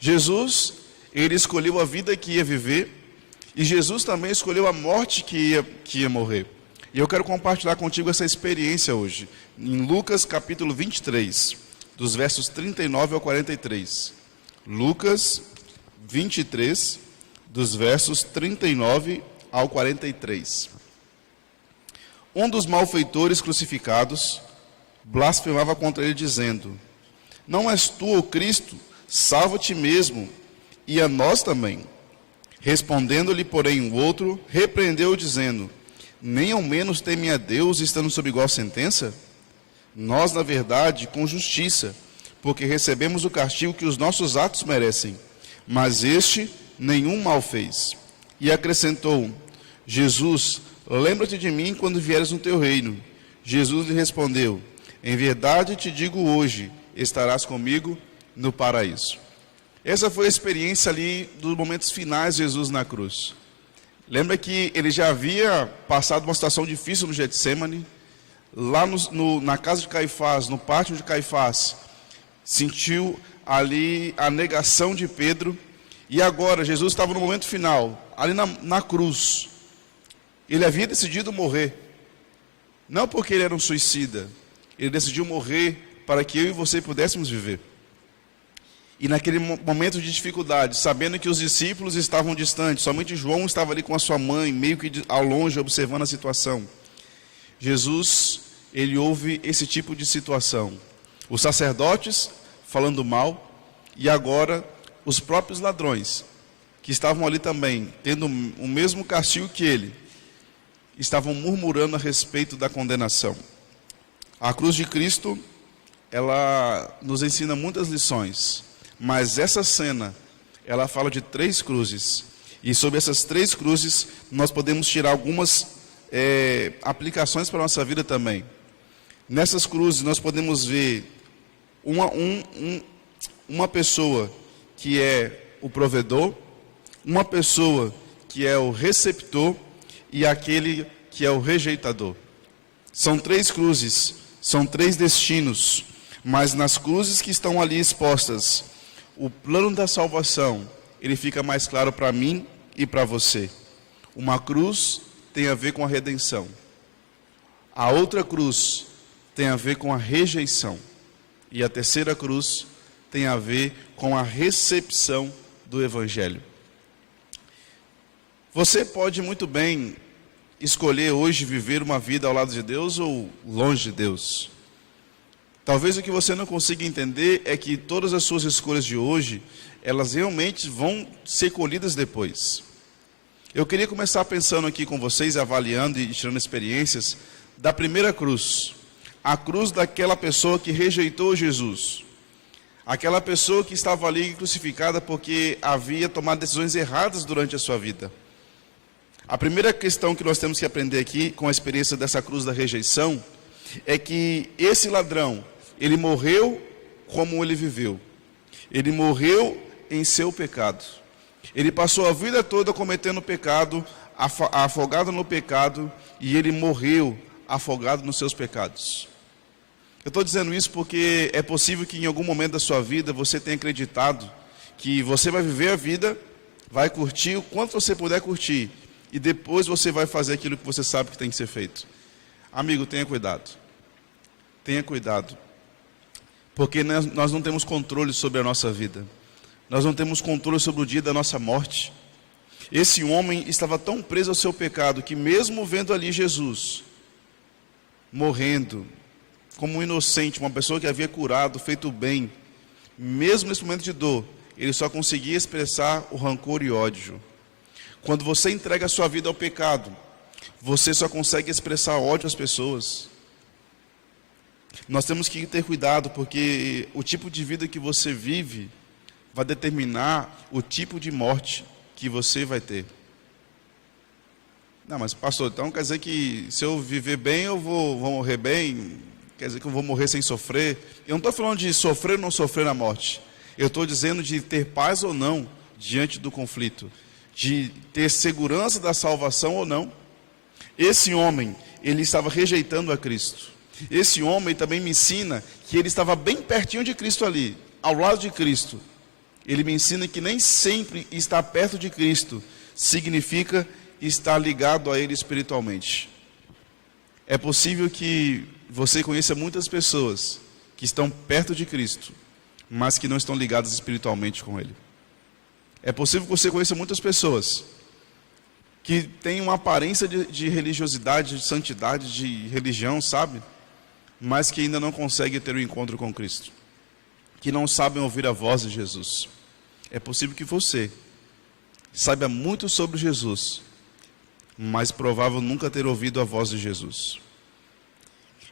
Jesus, ele escolheu a vida que ia viver, e Jesus também escolheu a morte que ia morrer. E eu quero compartilhar contigo essa experiência hoje, em Lucas capítulo 23, dos versos 39 ao 43. Lucas 23, dos versos 39 ao 43. Um dos malfeitores crucificados blasfemava contra ele, dizendo: não és tu o Cristo? Salva-te mesmo e a nós também. Respondendo-lhe, porém, o outro repreendeu, dizendo: nem ao menos teme a Deus, estando sob igual sentença? Nós, na verdade, com justiça, porque recebemos o castigo que os nossos atos merecem, mas este nenhum mal fez. E acrescentou: Jesus, lembra-te de mim quando vieres no teu reino. Jesus lhe respondeu: em verdade te digo hoje, estarás comigo no paraíso. Essa foi a experiência ali dos momentos finais de Jesus na cruz. Lembra que ele já havia passado uma situação difícil no Getsemane, lá na casa de Caifás, no pátio de Caifás, sentiu ali a negação de Pedro. E agora, Jesus estava no momento final, ali na cruz. Ele havia decidido morrer. Não porque ele era um suicida. Ele decidiu morrer para que eu e você pudéssemos viver. E naquele momento de dificuldade, sabendo que os discípulos estavam distantes, somente João estava ali com a sua mãe, meio que ao longe, observando a situação. Jesus, ele ouve esse tipo de situação. Os sacerdotes falando mal, e agora os próprios ladrões, que estavam ali também, tendo o mesmo castigo que ele, estavam murmurando a respeito da condenação. A cruz de Cristo, ela nos ensina muitas lições, mas essa cena, ela fala de 3 cruzes, e sobre essas 3 cruzes, nós podemos tirar algumas aplicações para a nossa vida também. Nessas cruzes, nós podemos ver uma pessoa que é o provedor, uma pessoa que é o receptor e aquele que é o rejeitador. São 3 cruzes, são 3 destinos, Mas nas cruzes que estão ali expostas, o plano da salvação, ele fica mais claro para mim e para você. Uma cruz tem a ver com a redenção. A outra cruz tem a ver com a rejeição. E a terceira cruz tem a ver com a recepção do Evangelho. Você pode muito bem escolher hoje viver uma vida ao lado de Deus ou longe de Deus. Talvez o que você não consiga entender é que todas as suas escolhas de hoje, elas realmente vão ser colhidas depois. Eu queria começar pensando aqui com vocês, avaliando e tirando experiências da primeira cruz. A cruz daquela pessoa que rejeitou Jesus. Aquela pessoa que estava ali crucificada porque havia tomado decisões erradas durante a sua vida. A primeira questão que nós temos que aprender aqui, com a experiência dessa cruz da rejeição, é que esse ladrão, ele morreu como ele viveu. Ele morreu em seu pecado. Ele passou a vida toda cometendo pecado, afogado no pecado, e ele morreu afogado nos seus pecados. Eu estou dizendo isso porque é possível que em algum momento da sua vida você tenha acreditado que você vai viver a vida, vai curtir o quanto você puder curtir, e depois você vai fazer aquilo que você sabe que tem que ser feito. Amigo, tenha cuidado. Tenha cuidado. Porque nós não temos controle sobre a nossa vida. Nós não temos controle sobre o dia da nossa morte. Esse homem estava tão preso ao seu pecado que mesmo vendo ali Jesus morrendo como um inocente, uma pessoa que havia curado, feito o bem, mesmo nesse momento de dor, ele só conseguia expressar o rancor e ódio. Quando você entrega a sua vida ao pecado, você só consegue expressar ódio às pessoas. Nós temos que ter cuidado, porque o tipo de vida que você vive vai determinar o tipo de morte que você vai ter. Não, mas pastor, então quer dizer que se eu viver bem, eu vou morrer bem? Quer dizer que eu vou morrer sem sofrer? Eu não estou falando de sofrer ou não sofrer na morte. Eu estou dizendo de ter paz ou não diante do conflito. De ter segurança da salvação ou não. Esse homem, ele estava rejeitando a Cristo. Esse homem também me ensina que ele estava bem pertinho de Cristo ali, ao lado de Cristo. Ele me ensina que nem sempre estar perto de Cristo significa estar ligado a Ele espiritualmente. É possível que você conheça muitas pessoas que estão perto de Cristo, mas que não estão ligadas espiritualmente com Ele. É possível que você conheça muitas pessoas que têm uma aparência de religiosidade, de santidade, de religião, sabe? Mas que ainda não conseguem ter um encontro com Cristo. Que não sabem ouvir a voz de Jesus. É possível que você saiba muito sobre Jesus, mas provável nunca ter ouvido a voz de Jesus.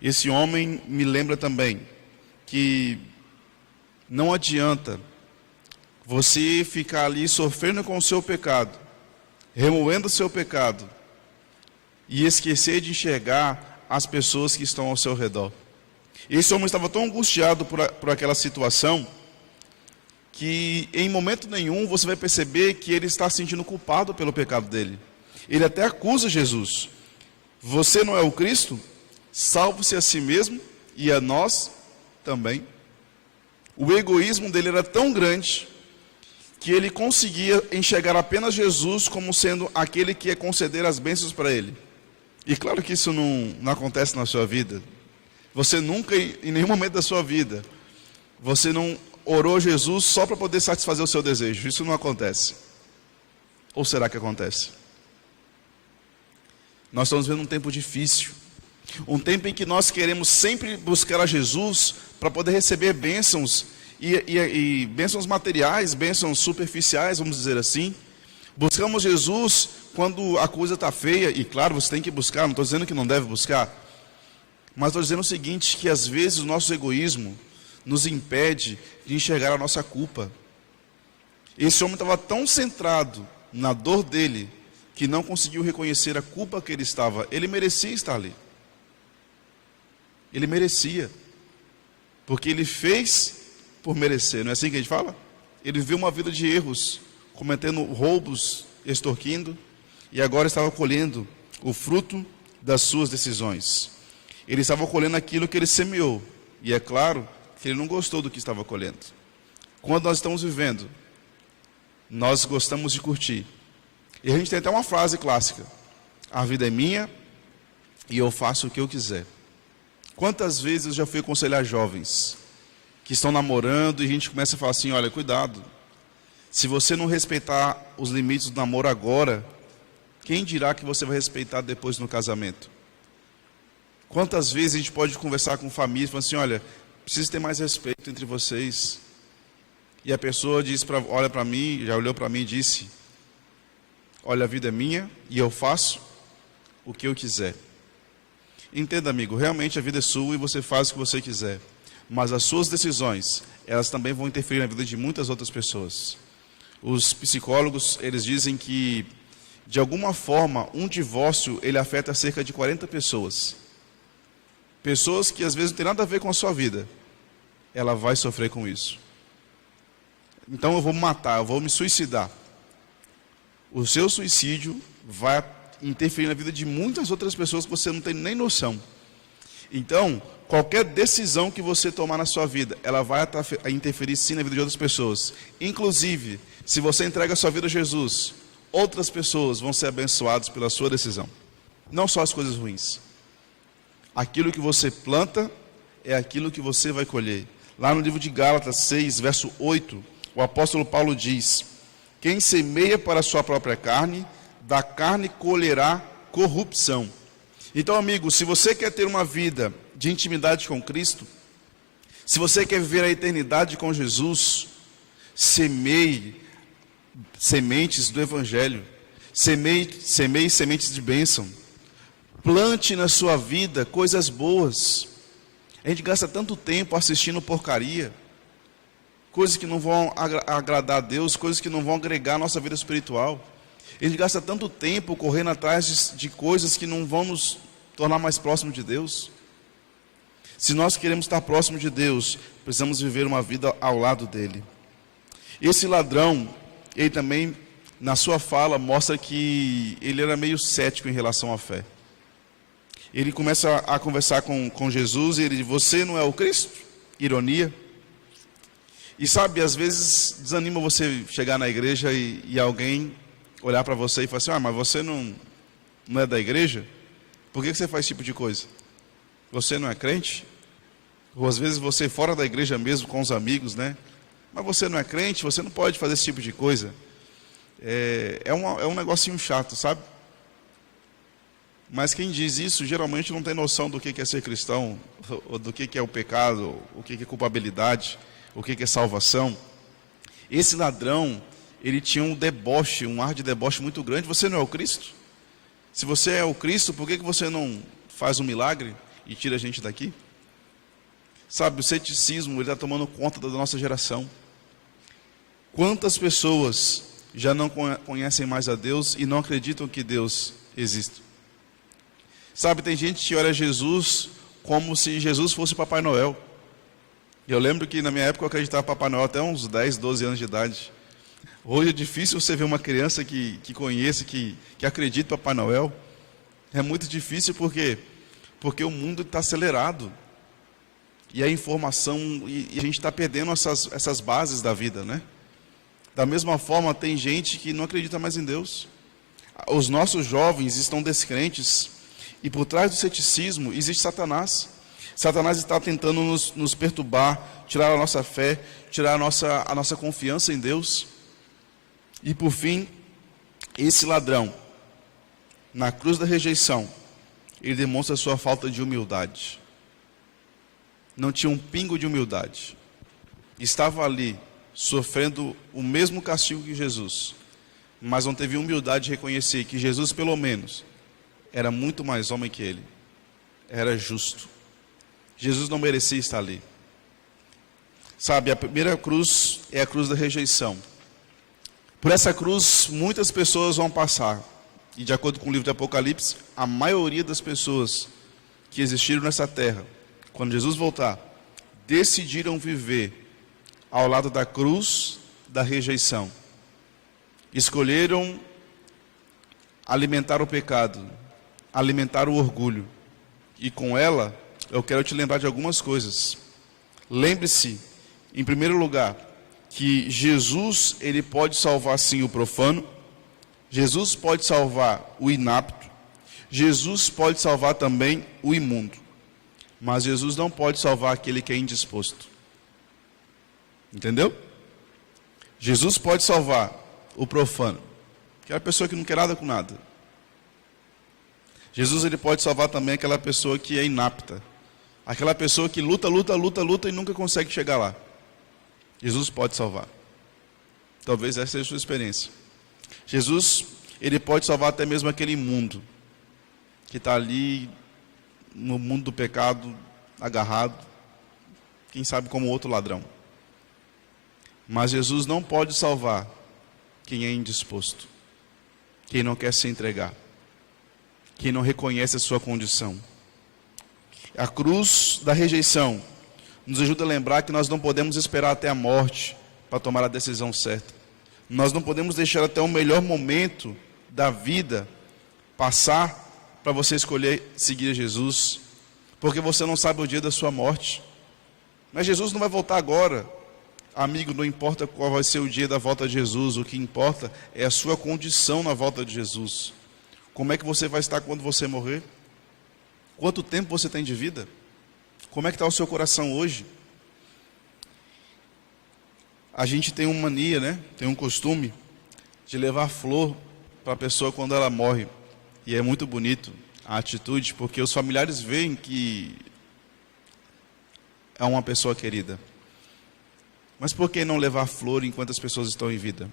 Esse homem me lembra também que não adianta você ficar ali sofrendo com o seu pecado, remoendo o seu pecado, e esquecer de enxergar as pessoas que estão ao seu redor. Esse homem estava tão angustiado por aquela situação, que em momento nenhum você vai perceber que ele está se sentindo culpado pelo pecado dele. Ele até acusa Jesus. Você não é o Cristo? Salve-se a si mesmo e a nós também. O egoísmo dele era tão grande que ele conseguia enxergar apenas Jesus como sendo aquele que ia conceder as bênçãos para ele. E claro que isso não acontece na sua vida. Você nunca, em nenhum momento da sua vida, você não orou Jesus só para poder satisfazer o seu desejo. Isso não acontece. Ou será que acontece? Nós estamos vivendo um tempo difícil. Um tempo em que nós queremos sempre buscar a Jesus para poder receber bênçãos e bênçãos materiais, bênçãos superficiais, vamos dizer assim. Buscamos Jesus quando a coisa está feia, e claro, você tem que buscar, não estou dizendo que não deve buscar, mas estou dizendo o seguinte, que às vezes o nosso egoísmo nos impede de enxergar a nossa culpa. Esse homem estava tão centrado na dor dele, que não conseguiu reconhecer a culpa que ele estava. Ele merecia estar ali. Ele merecia. Porque ele fez por merecer, não é assim que a gente fala? Ele viveu uma vida de erros, cometendo roubos, extorquindo, e agora estava colhendo o fruto das suas decisões. Ele estava colhendo aquilo que ele semeou. E é claro que ele não gostou do que estava colhendo. Quando nós estamos vivendo, nós gostamos de curtir. E a gente tem até uma frase clássica: a vida é minha e eu faço o que eu quiser. Quantas vezes eu já fui aconselhar jovens que estão namorando e a gente começa a falar assim: olha, cuidado, se você não respeitar os limites do namoro agora, quem dirá que você vai respeitar depois no casamento? Quantas vezes a gente pode conversar com família e falar assim: olha, precisa ter mais respeito entre vocês. E a pessoa olha para mim, já olhou para mim e disse: olha, a vida é minha e eu faço o que eu quiser. Entenda, amigo, realmente a vida é sua e você faz o que você quiser. Mas as suas decisões, elas também vão interferir na vida de muitas outras pessoas. Os psicólogos, eles dizem que, de alguma forma, um divórcio, ele afeta cerca de 40 pessoas. Pessoas que às vezes não tem nada a ver com a sua vida. Ela vai sofrer com isso. Então eu vou me matar, eu vou me suicidar. O seu suicídio vai interferir na vida de muitas outras pessoas que você não tem nem noção. Então, qualquer decisão que você tomar na sua vida, ela vai interferir sim na vida de outras pessoas. Inclusive, se você entrega a sua vida a Jesus, outras pessoas vão ser abençoadas pela sua decisão. Não só as coisas ruins. Aquilo que você planta é aquilo que você vai colher. Lá no livro de Gálatas 6, verso 8, o apóstolo Paulo diz: quem semeia para a sua própria carne, da carne colherá corrupção. Então, amigo, se você quer ter uma vida de intimidade com Cristo, se você quer viver a eternidade com Jesus, semeie sementes do Evangelho, semeie sementes de bênção, plante na sua vida coisas boas. A gente gasta tanto tempo assistindo porcaria, coisas que não vão agradar a Deus, coisas que não vão agregar a nossa vida espiritual. A gente gasta tanto tempo correndo atrás de coisas que não vão nos tornar mais próximos de Deus. Se nós queremos estar próximos de Deus, precisamos viver uma vida ao lado dele. Esse ladrão, ele também, na sua fala, mostra que ele era meio cético em relação à fé. Ele começa a conversar com Jesus e ele diz: você não é o Cristo? Ironia. E sabe, às vezes desanima você chegar na igreja e alguém olhar para você e falar assim: mas você não é da igreja? Por que você faz esse tipo de coisa? Você não é crente? Ou às vezes você fora da igreja mesmo, com os amigos, né? Mas você não é crente, você não pode fazer esse tipo de coisa. É um negocinho chato, sabe? Mas quem diz isso geralmente não tem noção do que é ser cristão, ou do que é o pecado, o que é culpabilidade, o que é salvação. Esse ladrão, ele tinha um ar de deboche muito grande. Você não é o Cristo? Se você é o Cristo, por que você não faz um milagre e tira a gente daqui? Sabe, o ceticismo, ele está tomando conta da nossa geração. Quantas pessoas já não conhecem mais a Deus e não acreditam que Deus existe? Sabe, tem gente que olha Jesus como se Jesus fosse Papai Noel. Eu lembro que na minha época eu acreditava em Papai Noel até uns 10, 12 anos de idade. Hoje é difícil você ver uma criança que conhece, que acredita em Papai Noel. É muito difícil porque o mundo está acelerado. E a informação, e a gente está perdendo essas bases da vida, né? Da mesma forma, tem gente que não acredita mais em Deus. Os nossos jovens estão descrentes. E por trás do ceticismo existe Satanás. Satanás está tentando nos perturbar, tirar a nossa fé, tirar a nossa confiança em Deus. E por fim, esse ladrão, na cruz da rejeição, ele demonstra a sua falta de humildade. Não tinha um pingo de humildade. Estava ali, sofrendo o mesmo castigo que Jesus, mas não teve humildade de reconhecer que Jesus, pelo menos, era muito mais homem que ele. Era justo. Jesus não merecia estar ali. Sabe, a primeira cruz é a cruz da rejeição. Por essa cruz, muitas pessoas vão passar. E de acordo com o livro de Apocalipse, a maioria das pessoas que existiram nessa terra, quando Jesus voltar, decidiram viver ao lado da cruz da rejeição. Escolheram alimentar o pecado, alimentar o orgulho. E com ela, eu quero te lembrar de algumas coisas. Lembre-se, em primeiro lugar, que Jesus, ele pode salvar sim o profano, Jesus pode salvar o inapto, Jesus pode salvar também o imundo, mas Jesus não pode salvar aquele que é indisposto. Entendeu? Jesus pode salvar o profano, que é a pessoa que não quer nada com nada. Jesus, ele pode salvar também aquela pessoa que é inapta, aquela pessoa que luta e nunca consegue chegar lá. Jesus pode salvar. Talvez essa seja a sua experiência. Jesus, ele pode salvar até mesmo aquele imundo que está ali no mundo do pecado, agarrado, quem sabe como outro ladrão. Mas Jesus não pode salvar quem é indisposto, quem não quer se entregar, quem não reconhece a sua condição. A cruz da rejeição nos ajuda a lembrar que nós não podemos esperar até a morte para tomar a decisão certa. Nós não podemos deixar até o melhor momento da vida passar para você escolher seguir Jesus, porque você não sabe o dia da sua morte. Mas Jesus não vai voltar agora. Amigo, não importa qual vai ser o dia da volta de Jesus, o que importa é a sua condição na volta de Jesus. Como é que você vai estar quando você morrer? Quanto tempo você tem de vida? Como é que está o seu coração hoje? A gente tem uma mania, né? Tem um costume de levar flor para a pessoa quando ela morre. E é muito bonito a atitude, porque os familiares veem que é uma pessoa querida. Mas por que não levar flor enquanto as pessoas estão em vida?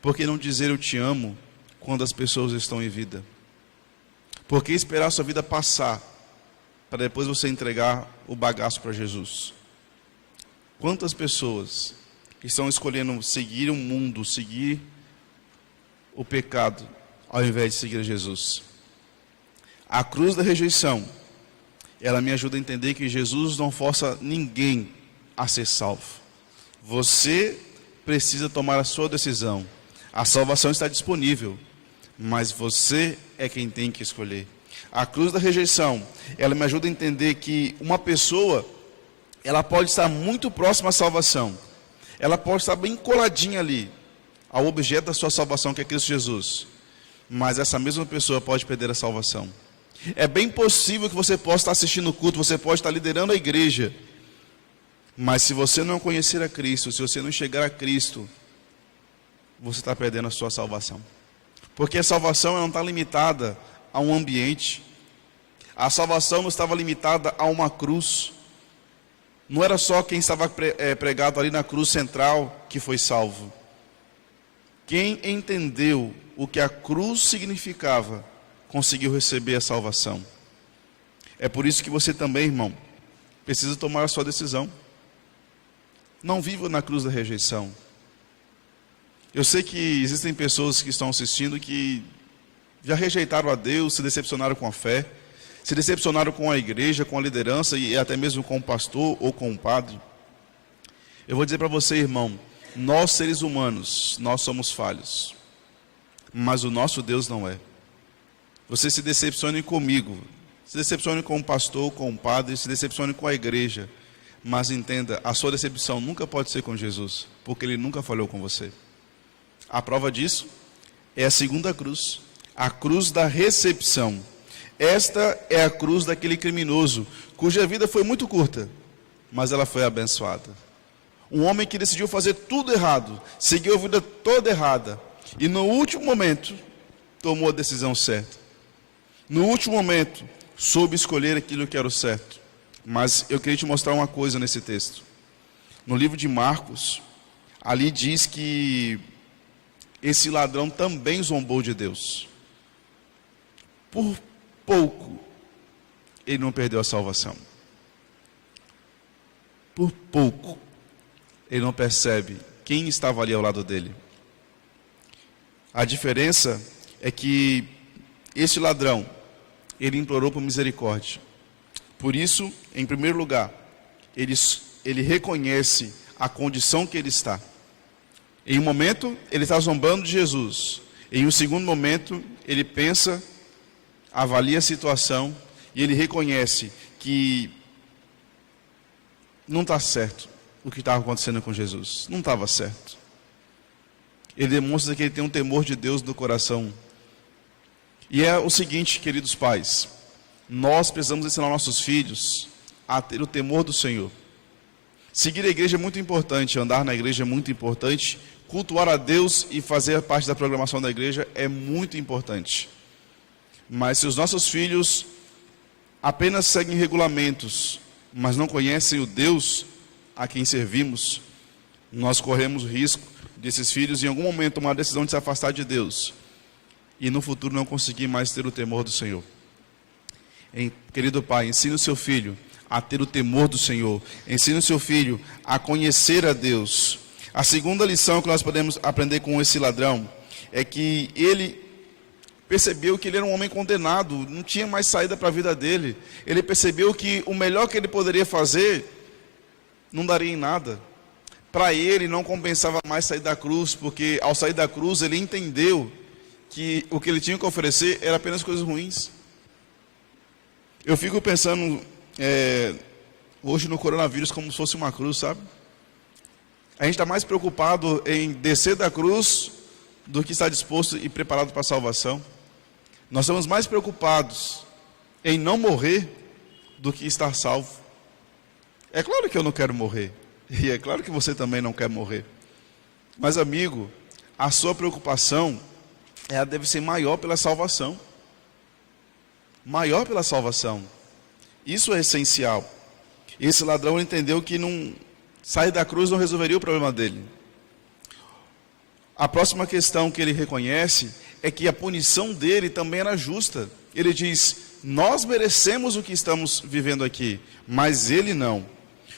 Por que não dizer eu te amo quando as pessoas estão em vida? Por que esperar a sua vida passar para depois você entregar o bagaço para Jesus? Quantas pessoas estão escolhendo seguir o mundo, seguir o pecado, ao invés de seguir Jesus? A cruz da rejeição, ela me ajuda a entender que Jesus não força ninguém a ser salvo. Você precisa tomar a sua decisão. A salvação está disponível, mas você é quem tem que escolher. A cruz da rejeição, ela me ajuda a entender que uma pessoa, ela pode estar muito próxima à salvação, ela pode estar bem coladinha ali ao objeto da sua salvação, que é Cristo Jesus, mas essa mesma pessoa pode perder a salvação. É bem possível que você possa estar assistindo o culto, você pode estar liderando a igreja, mas se você não conhecer a Cristo, se você não chegar a Cristo, você está perdendo a sua salvação. Porque a salvação não está limitada a um ambiente. A salvação não estava limitada a uma cruz. Não era só quem estava pregado ali na cruz central que foi salvo. Quem entendeu o que a cruz significava, conseguiu receber a salvação. É por isso que você também, irmão, precisa tomar a sua decisão. Não viva na cruz da rejeição. Eu sei que existem pessoas que estão assistindo que já rejeitaram a Deus, se decepcionaram com a fé, se decepcionaram com a igreja, com a liderança e até mesmo com o pastor ou com o padre. Eu vou dizer para você, irmão, nós seres humanos, nós somos falhos, mas o nosso Deus não é. Você se decepcione comigo, se decepcione com o pastor, com o padre, se decepcione com a igreja, mas entenda, a sua decepção nunca pode ser com Jesus, porque Ele nunca falhou com você. A prova disso é a segunda cruz, a cruz da recepção. Esta é a cruz daquele criminoso, cuja vida foi muito curta, mas ela foi abençoada. Um homem que decidiu fazer tudo errado, seguiu a vida toda errada, e no último momento, tomou a decisão certa. No último momento, soube escolher aquilo que era o certo. Mas eu queria te mostrar uma coisa nesse texto. No livro de Marcos, ali diz que esse ladrão também zombou de Deus. Por pouco, ele não perdeu a salvação. Por pouco, ele não percebe quem estava ali ao lado dele. A diferença é que esse ladrão, ele implorou por misericórdia. Por isso, em primeiro lugar, ele reconhece a condição que ele está. Em um momento, ele está zombando de Jesus. Em um segundo momento, ele pensa, avalia a situação e ele reconhece que não está certo o que estava acontecendo com Jesus. Não estava certo. Ele demonstra que ele tem um temor de Deus no coração. E é o seguinte, queridos pais, nós precisamos ensinar nossos filhos a ter o temor do Senhor. Seguir a igreja é muito importante, andar na igreja é muito importante, cultuar a Deus e fazer parte da programação da igreja é muito importante. Mas se os nossos filhos apenas seguem regulamentos, mas não conhecem o Deus a quem servimos, nós corremos o risco desses filhos em algum momento tomar a decisão de se afastar de Deus e no futuro não conseguir mais ter o temor do Senhor. Querido pai, ensine o seu filho a ter o temor do Senhor. Ensine o seu filho a conhecer a Deus. A segunda lição que nós podemos aprender com esse ladrão é que ele percebeu que ele era um homem condenado, não tinha mais saída para a vida dele. Ele percebeu que o melhor que ele poderia fazer não daria em nada. Para ele não compensava mais sair da cruz, porque ao sair da cruz ele entendeu que o que ele tinha que oferecer era apenas coisas ruins. Eu fico pensando hoje no coronavírus como se fosse uma cruz, sabe? A gente está mais preocupado em descer da cruz do que estar disposto e preparado para a salvação. Nós estamos mais preocupados em não morrer do que estar salvo. É claro que eu não quero morrer, e é claro que você também não quer morrer. Mas amigo, a sua preocupação ela deve ser maior pela salvação. Maior pela salvação. Isso é essencial. Esse ladrão entendeu que não sair da cruz não resolveria o problema dele. A próxima questão que ele reconhece é que a punição dele também era justa. Ele diz: nós merecemos o que estamos vivendo aqui, mas ele não.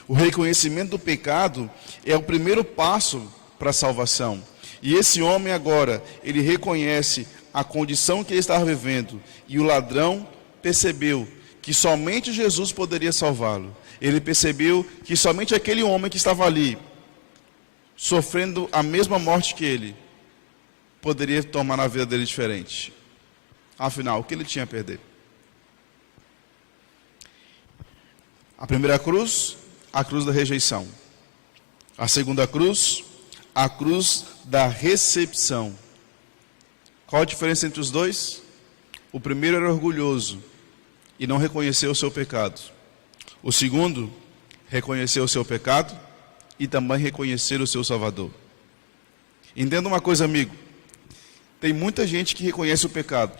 O reconhecimento do pecado é o primeiro passo para a salvação. E esse homem agora, ele reconhece a condição que ele estava vivendo. E o ladrão percebeu que somente Jesus poderia salvá-lo. Ele percebeu que somente aquele homem que estava ali, sofrendo a mesma morte que ele, poderia tomar na vida dele diferente. Afinal, o que ele tinha a perder? A primeira cruz, a cruz da rejeição. A segunda cruz, a cruz da recepção. Qual a diferença entre os dois? O primeiro era orgulhoso e não reconheceu o seu pecado. O segundo, reconheceu o seu pecado e também reconhecer o seu Salvador. Entenda uma coisa, amigo. Tem muita gente que reconhece o pecado.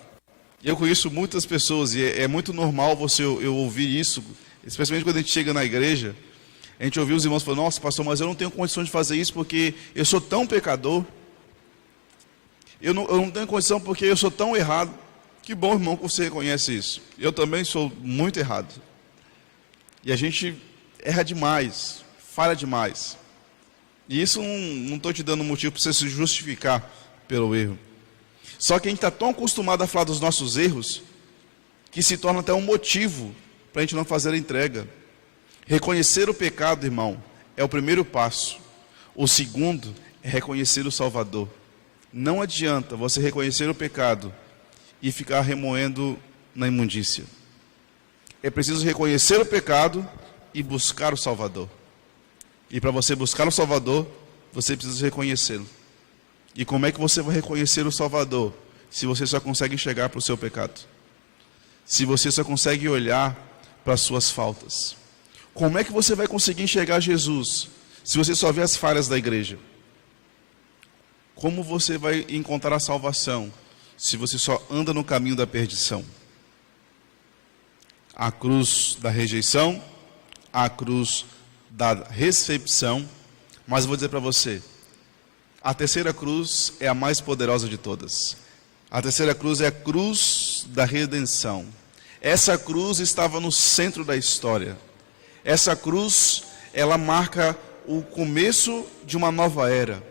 Eu conheço muitas pessoas e é muito normal eu ouvir isso, especialmente quando a gente chega na igreja. A gente ouviu os irmãos falando: nossa, pastor, mas eu não tenho condição de fazer isso porque eu sou tão pecador. Eu não tenho condição porque eu sou tão errado. Que bom, irmão, que você reconhece isso. Eu também sou muito errado. E a gente erra demais, falha demais. E isso não estou te dando motivo para você se justificar pelo erro. Só que a gente está tão acostumado a falar dos nossos erros, que se torna até um motivo para a gente não fazer a entrega. Reconhecer o pecado, irmão, é o primeiro passo. O segundo é reconhecer o Salvador. Não adianta você reconhecer o pecado e ficar remoendo na imundícia. É preciso reconhecer o pecado e buscar o Salvador. E para você buscar o Salvador, você precisa reconhecê-lo. E como é que você vai reconhecer o Salvador se você só consegue enxergar para o seu pecado? Se você só consegue olhar para as suas faltas? Como é que você vai conseguir enxergar Jesus se você só vê as falhas da igreja? Como você vai encontrar a salvação se você só anda no caminho da perdição? A cruz da rejeição, a cruz da recepção, mas eu vou dizer para você, a terceira cruz é a mais poderosa de todas. A terceira cruz é a cruz da redenção. Essa cruz estava no centro da história. Essa cruz, ela marca o começo de uma nova era.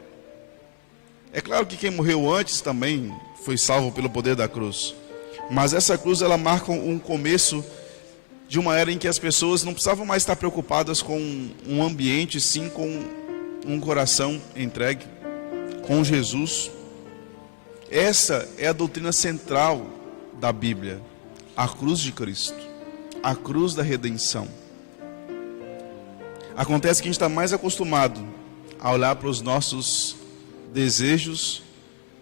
É claro que quem morreu antes também foi salvo pelo poder da cruz. Mas essa cruz, ela marca um começo de uma era em que as pessoas não precisavam mais estar preocupadas com um ambiente, sim com um coração entregue, com Jesus. Essa é a doutrina central da Bíblia. A cruz de Cristo. A cruz da redenção. Acontece que a gente está mais acostumado a olhar para os nossos desejos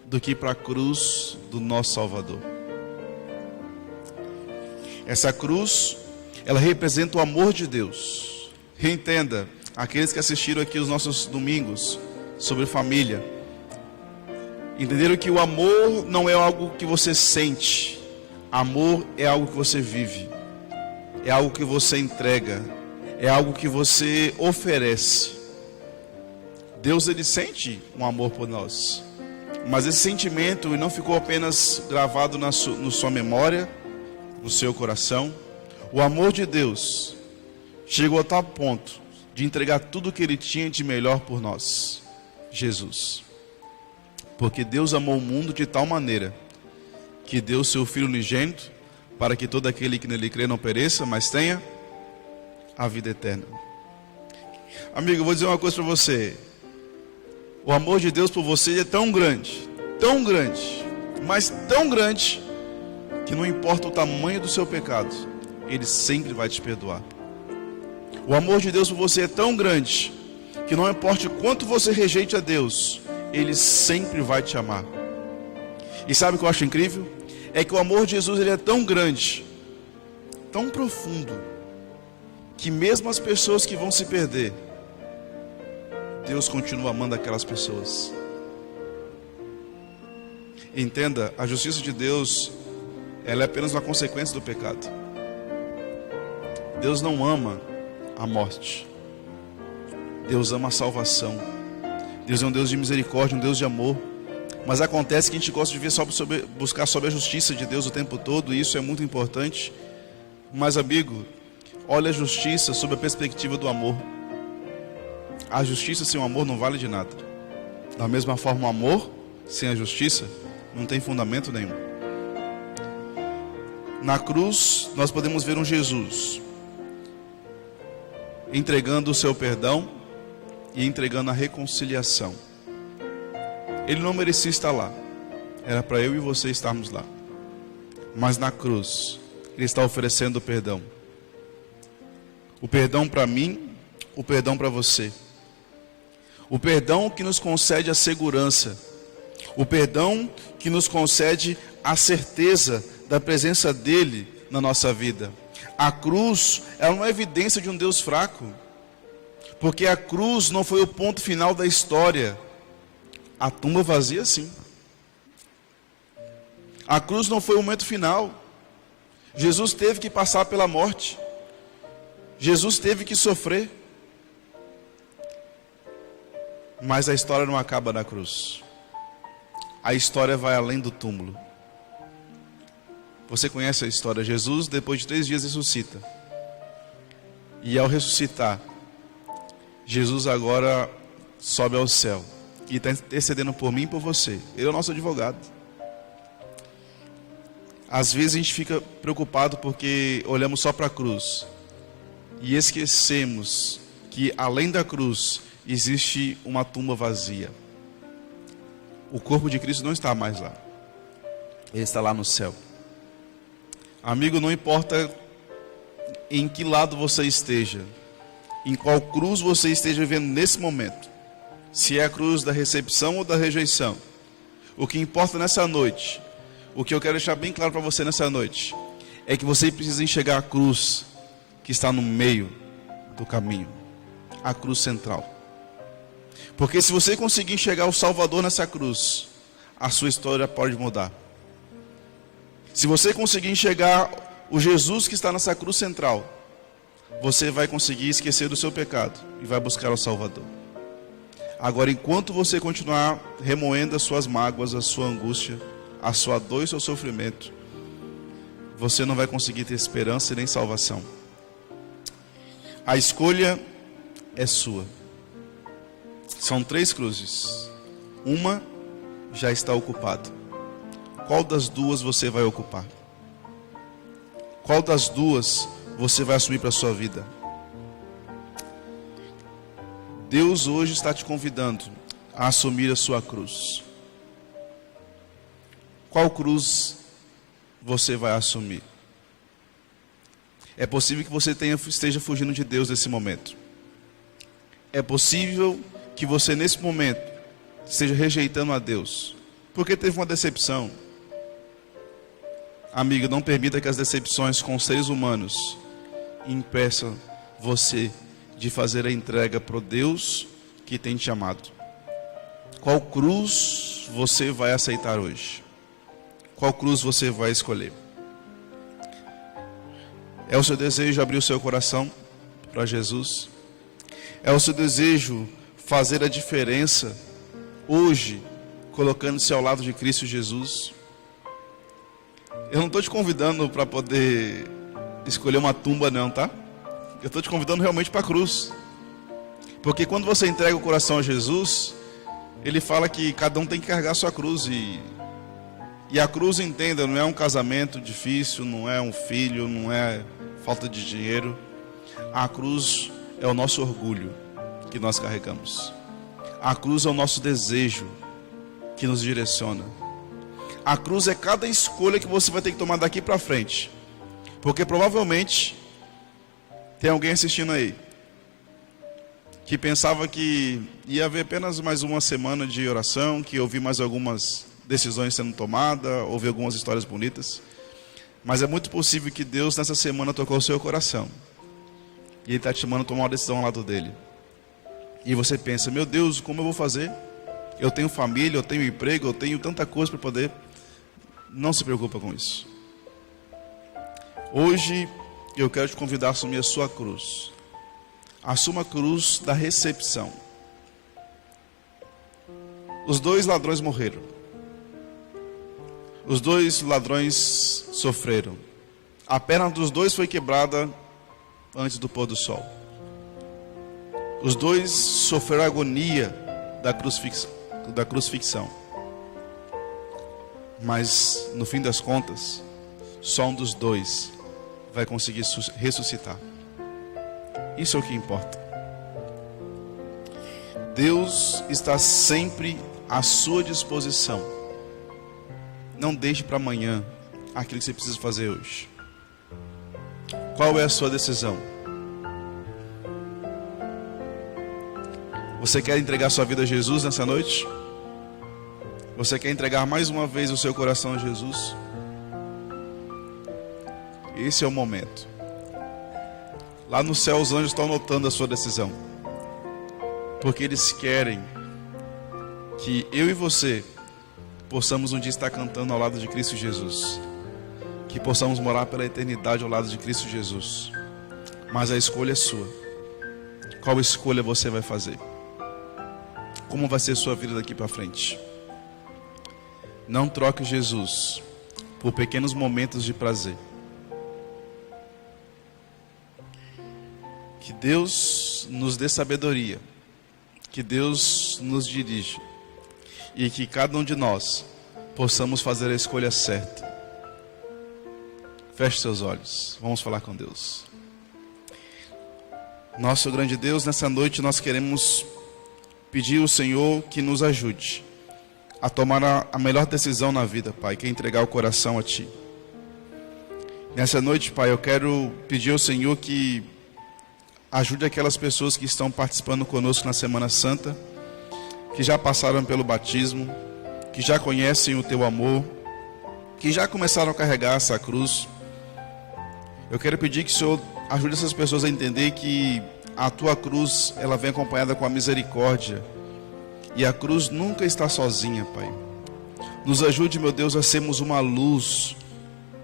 do que para a cruz do nosso Salvador. Essa cruz, ela representa o amor de Deus. Reentenda, aqueles que assistiram aqui os nossos domingos sobre família, entenderam que o amor não é algo que você sente. Amor é algo que você vive. É algo que você entrega. É algo que você oferece. Deus, ele sente um amor por nós. Mas esse sentimento não ficou apenas gravado na sua memória, no seu coração. O amor de Deus chegou a tal ponto de entregar tudo o que ele tinha de melhor por nós. Jesus. Porque Deus amou o mundo de tal maneira que deu seu Filho unigênito para que todo aquele que nele crê não pereça, mas tenha a vida eterna. Amigo, eu vou dizer uma coisa para você. O amor de Deus por você é tão grande, mas tão grande, que não importa o tamanho do seu pecado, Ele sempre vai te perdoar. O amor de Deus por você é tão grande, que não importa o quanto você rejeite a Deus, Ele sempre vai te amar. E sabe o que eu acho incrível? É que o amor de Jesus, ele é tão grande, tão profundo, que mesmo as pessoas que vão se perder, Deus continua amando aquelas pessoas. Entenda, a justiça de Deus, ela é apenas uma consequência do pecado. Deus não ama a morte. Deus ama a salvação. Deus é um Deus de misericórdia, um Deus de amor. Mas acontece que a gente gosta de ver buscar sobre a justiça de Deus o tempo todo, e isso é muito importante. Mas, amigo, olha a justiça sob a perspectiva do amor. A justiça sem o amor não vale de nada. Da mesma forma, o amor sem a justiça não tem fundamento nenhum. Na cruz, nós podemos ver um Jesus entregando o seu perdão e entregando a reconciliação. Ele não merecia estar lá. Era para eu e você estarmos lá. Mas na cruz, Ele está oferecendo o perdão. O perdão para mim, o perdão para você. O perdão que nos concede a segurança. O perdão que nos concede a certeza da presença dEle na nossa vida. A cruz, ela não é evidência de um Deus fraco. Porque a cruz não foi o ponto final da história. A tumba vazia, sim. A cruz não foi o momento final. Jesus teve que passar pela morte. Jesus teve que sofrer. Mas a história não acaba na cruz. A história vai além do túmulo. Você conhece a história? Jesus, depois de 3 dias, ressuscita. E ao ressuscitar, Jesus agora sobe ao céu. E está intercedendo por mim e por você. Ele é o nosso advogado. Às vezes a gente fica preocupado porque olhamos só para a cruz. E esquecemos que além da cruz existe uma tumba vazia. O corpo de Cristo não está mais lá. Ele está lá no céu. Amigo, não importa em que lado você esteja, em qual cruz você esteja vivendo nesse momento, se é a cruz da recepção ou da rejeição, o que importa nessa noite, o que eu quero deixar bem claro para você nessa noite, é que você precisa enxergar a cruz que está no meio do caminho, a cruz central. Porque se você conseguir enxergar o Salvador nessa cruz, a sua história pode mudar. Se você conseguir enxergar o Jesus que está nessa cruz central, você vai conseguir esquecer do seu pecado e vai buscar o Salvador. Agora, enquanto você continuar remoendo as suas mágoas, a sua angústia, a sua dor e o seu sofrimento, você não vai conseguir ter esperança e nem salvação. A escolha é sua. São 3 cruzes. Uma já está ocupada. Qual das duas você vai ocupar? Qual das duas você vai assumir para a sua vida? Deus hoje está te convidando a assumir a sua cruz. Qual cruz você vai assumir? É possível que você esteja fugindo de Deus nesse momento. É possível que você nesse momento esteja rejeitando a Deus, porque teve uma decepção. Amigo, não permita que as decepções com seres humanos impeçam você de fazer a entrega para o Deus que tem te amado. Qual cruz você vai aceitar hoje? Qual cruz você vai escolher? É o seu desejo abrir o seu coração para Jesus? É o seu desejo fazer a diferença hoje, colocando-se ao lado de Cristo Jesus? Eu não estou te convidando para poder escolher uma tumba não, tá? Eu estou te convidando realmente para a cruz. Porque quando você entrega o coração a Jesus, Ele fala que cada um tem que carregar a sua cruz. E a cruz, entenda, não é um casamento difícil, não é um filho, não é falta de dinheiro. A cruz é o nosso orgulho que nós carregamos. A cruz é o nosso desejo que nos direciona. A cruz é cada escolha que você vai ter que tomar daqui para frente. Porque provavelmente tem alguém assistindo aí que pensava que ia haver apenas mais uma semana de oração, que ia ouvir mais algumas decisões sendo tomadas, ouvir algumas histórias bonitas. Mas é muito possível que Deus nessa semana tocou o seu coração. E Ele está te chamando a tomar uma decisão ao lado dele. E você pensa, meu Deus, como eu vou fazer? Eu tenho família, eu tenho emprego, eu tenho tanta coisa para poder. Não se preocupa com isso. Hoje eu quero te convidar a assumir a sua cruz. Assuma a cruz da recepção. Os 2 ladrões morreram. Os 2 ladrões sofreram. A perna dos 2 foi quebrada antes do pôr do sol. Os 2 sofreram a agonia da crucifixão. Mas, no fim das contas, só um dos 2 vai conseguir ressuscitar. Isso é o que importa. Deus está sempre à sua disposição. Não deixe para amanhã aquilo que você precisa fazer hoje. Qual é a sua decisão? Você quer entregar sua vida a Jesus nessa noite? Você quer entregar mais uma vez o seu coração a Jesus? Esse é o momento. Lá no céu os anjos estão notando a sua decisão. Porque eles querem que eu e você possamos um dia estar cantando ao lado de Cristo Jesus. Que possamos morar pela eternidade ao lado de Cristo Jesus. Mas a escolha é sua. Qual escolha você vai fazer? Como vai ser sua vida daqui para frente? Não troque Jesus por pequenos momentos de prazer. Que Deus nos dê sabedoria. Que Deus nos dirija. E que cada um de nós possamos fazer a escolha certa. Feche seus olhos. Vamos falar com Deus. Nosso grande Deus, nessa noite nós queremos pedir ao Senhor que nos ajude a tomar a melhor decisão na vida, Pai, que é entregar o coração a Ti. Nessa noite, Pai, eu quero pedir ao Senhor que ajude aquelas pessoas que estão participando conosco na Semana Santa, que já passaram pelo batismo, que já conhecem o Teu amor, que já começaram a carregar essa cruz. Eu quero pedir que o Senhor ajude essas pessoas a entender que a Tua cruz, ela vem acompanhada com a misericórdia. E a cruz nunca está sozinha, Pai. Nos ajude, meu Deus, a sermos uma luz,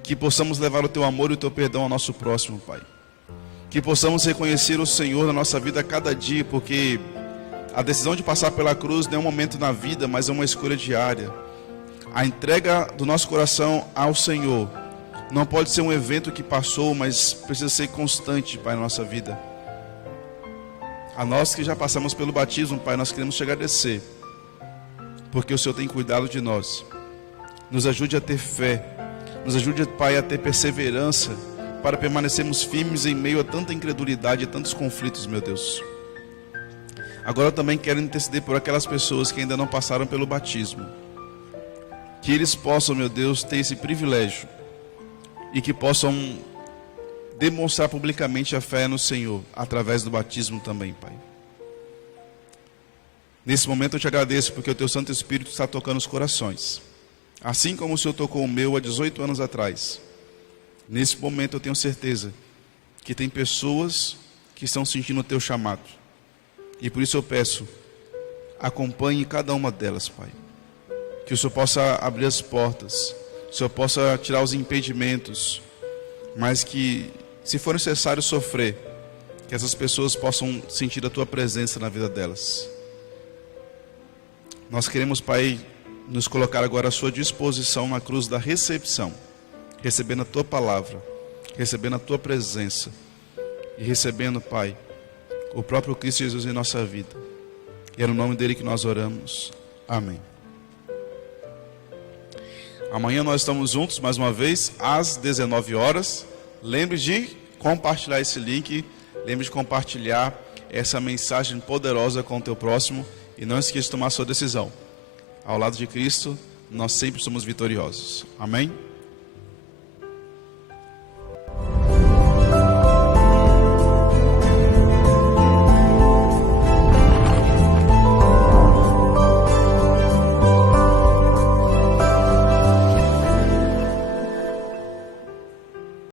que possamos levar o Teu amor e o Teu perdão ao nosso próximo, Pai. Que possamos reconhecer o Senhor na nossa vida a cada dia, porque a decisão de passar pela cruz não é um momento na vida, mas é uma escolha diária. A entrega do nosso coração ao Senhor não pode ser um evento que passou, mas precisa ser constante, Pai, na nossa vida. A nós que já passamos pelo batismo, Pai, nós queremos te agradecer, porque o Senhor tem cuidado de nós. Nos ajude a ter fé, nos ajude, Pai, a ter perseverança, para permanecermos firmes em meio a tanta incredulidade e tantos conflitos, meu Deus. Agora eu também quero interceder por aquelas pessoas que ainda não passaram pelo batismo. Que eles possam, meu Deus, ter esse privilégio e que possam demonstrar publicamente a fé no Senhor, através do batismo também, Pai. Nesse momento eu te agradeço porque o teu Santo Espírito está tocando os corações. Assim como o Senhor tocou o meu há 18 anos atrás. Nesse momento eu tenho certeza que tem pessoas que estão sentindo o teu chamado. E por isso eu peço, acompanhe cada uma delas, Pai. Que o Senhor possa abrir as portas, o Senhor possa tirar os impedimentos, mas que, se for necessário sofrer, que essas pessoas possam sentir a tua presença na vida delas. Nós queremos, Pai, nos colocar agora à sua disposição na cruz da recepção, recebendo a tua palavra, recebendo a tua presença e recebendo, Pai, o próprio Cristo Jesus em nossa vida. E é no nome dele que nós oramos. Amém. Amanhã nós estamos juntos mais uma vez às 19 horas. Lembre de compartilhar esse link, lembre de compartilhar essa mensagem poderosa com o teu próximo e não esqueça de tomar a sua decisão. Ao lado de Cristo, nós sempre somos vitoriosos. Amém?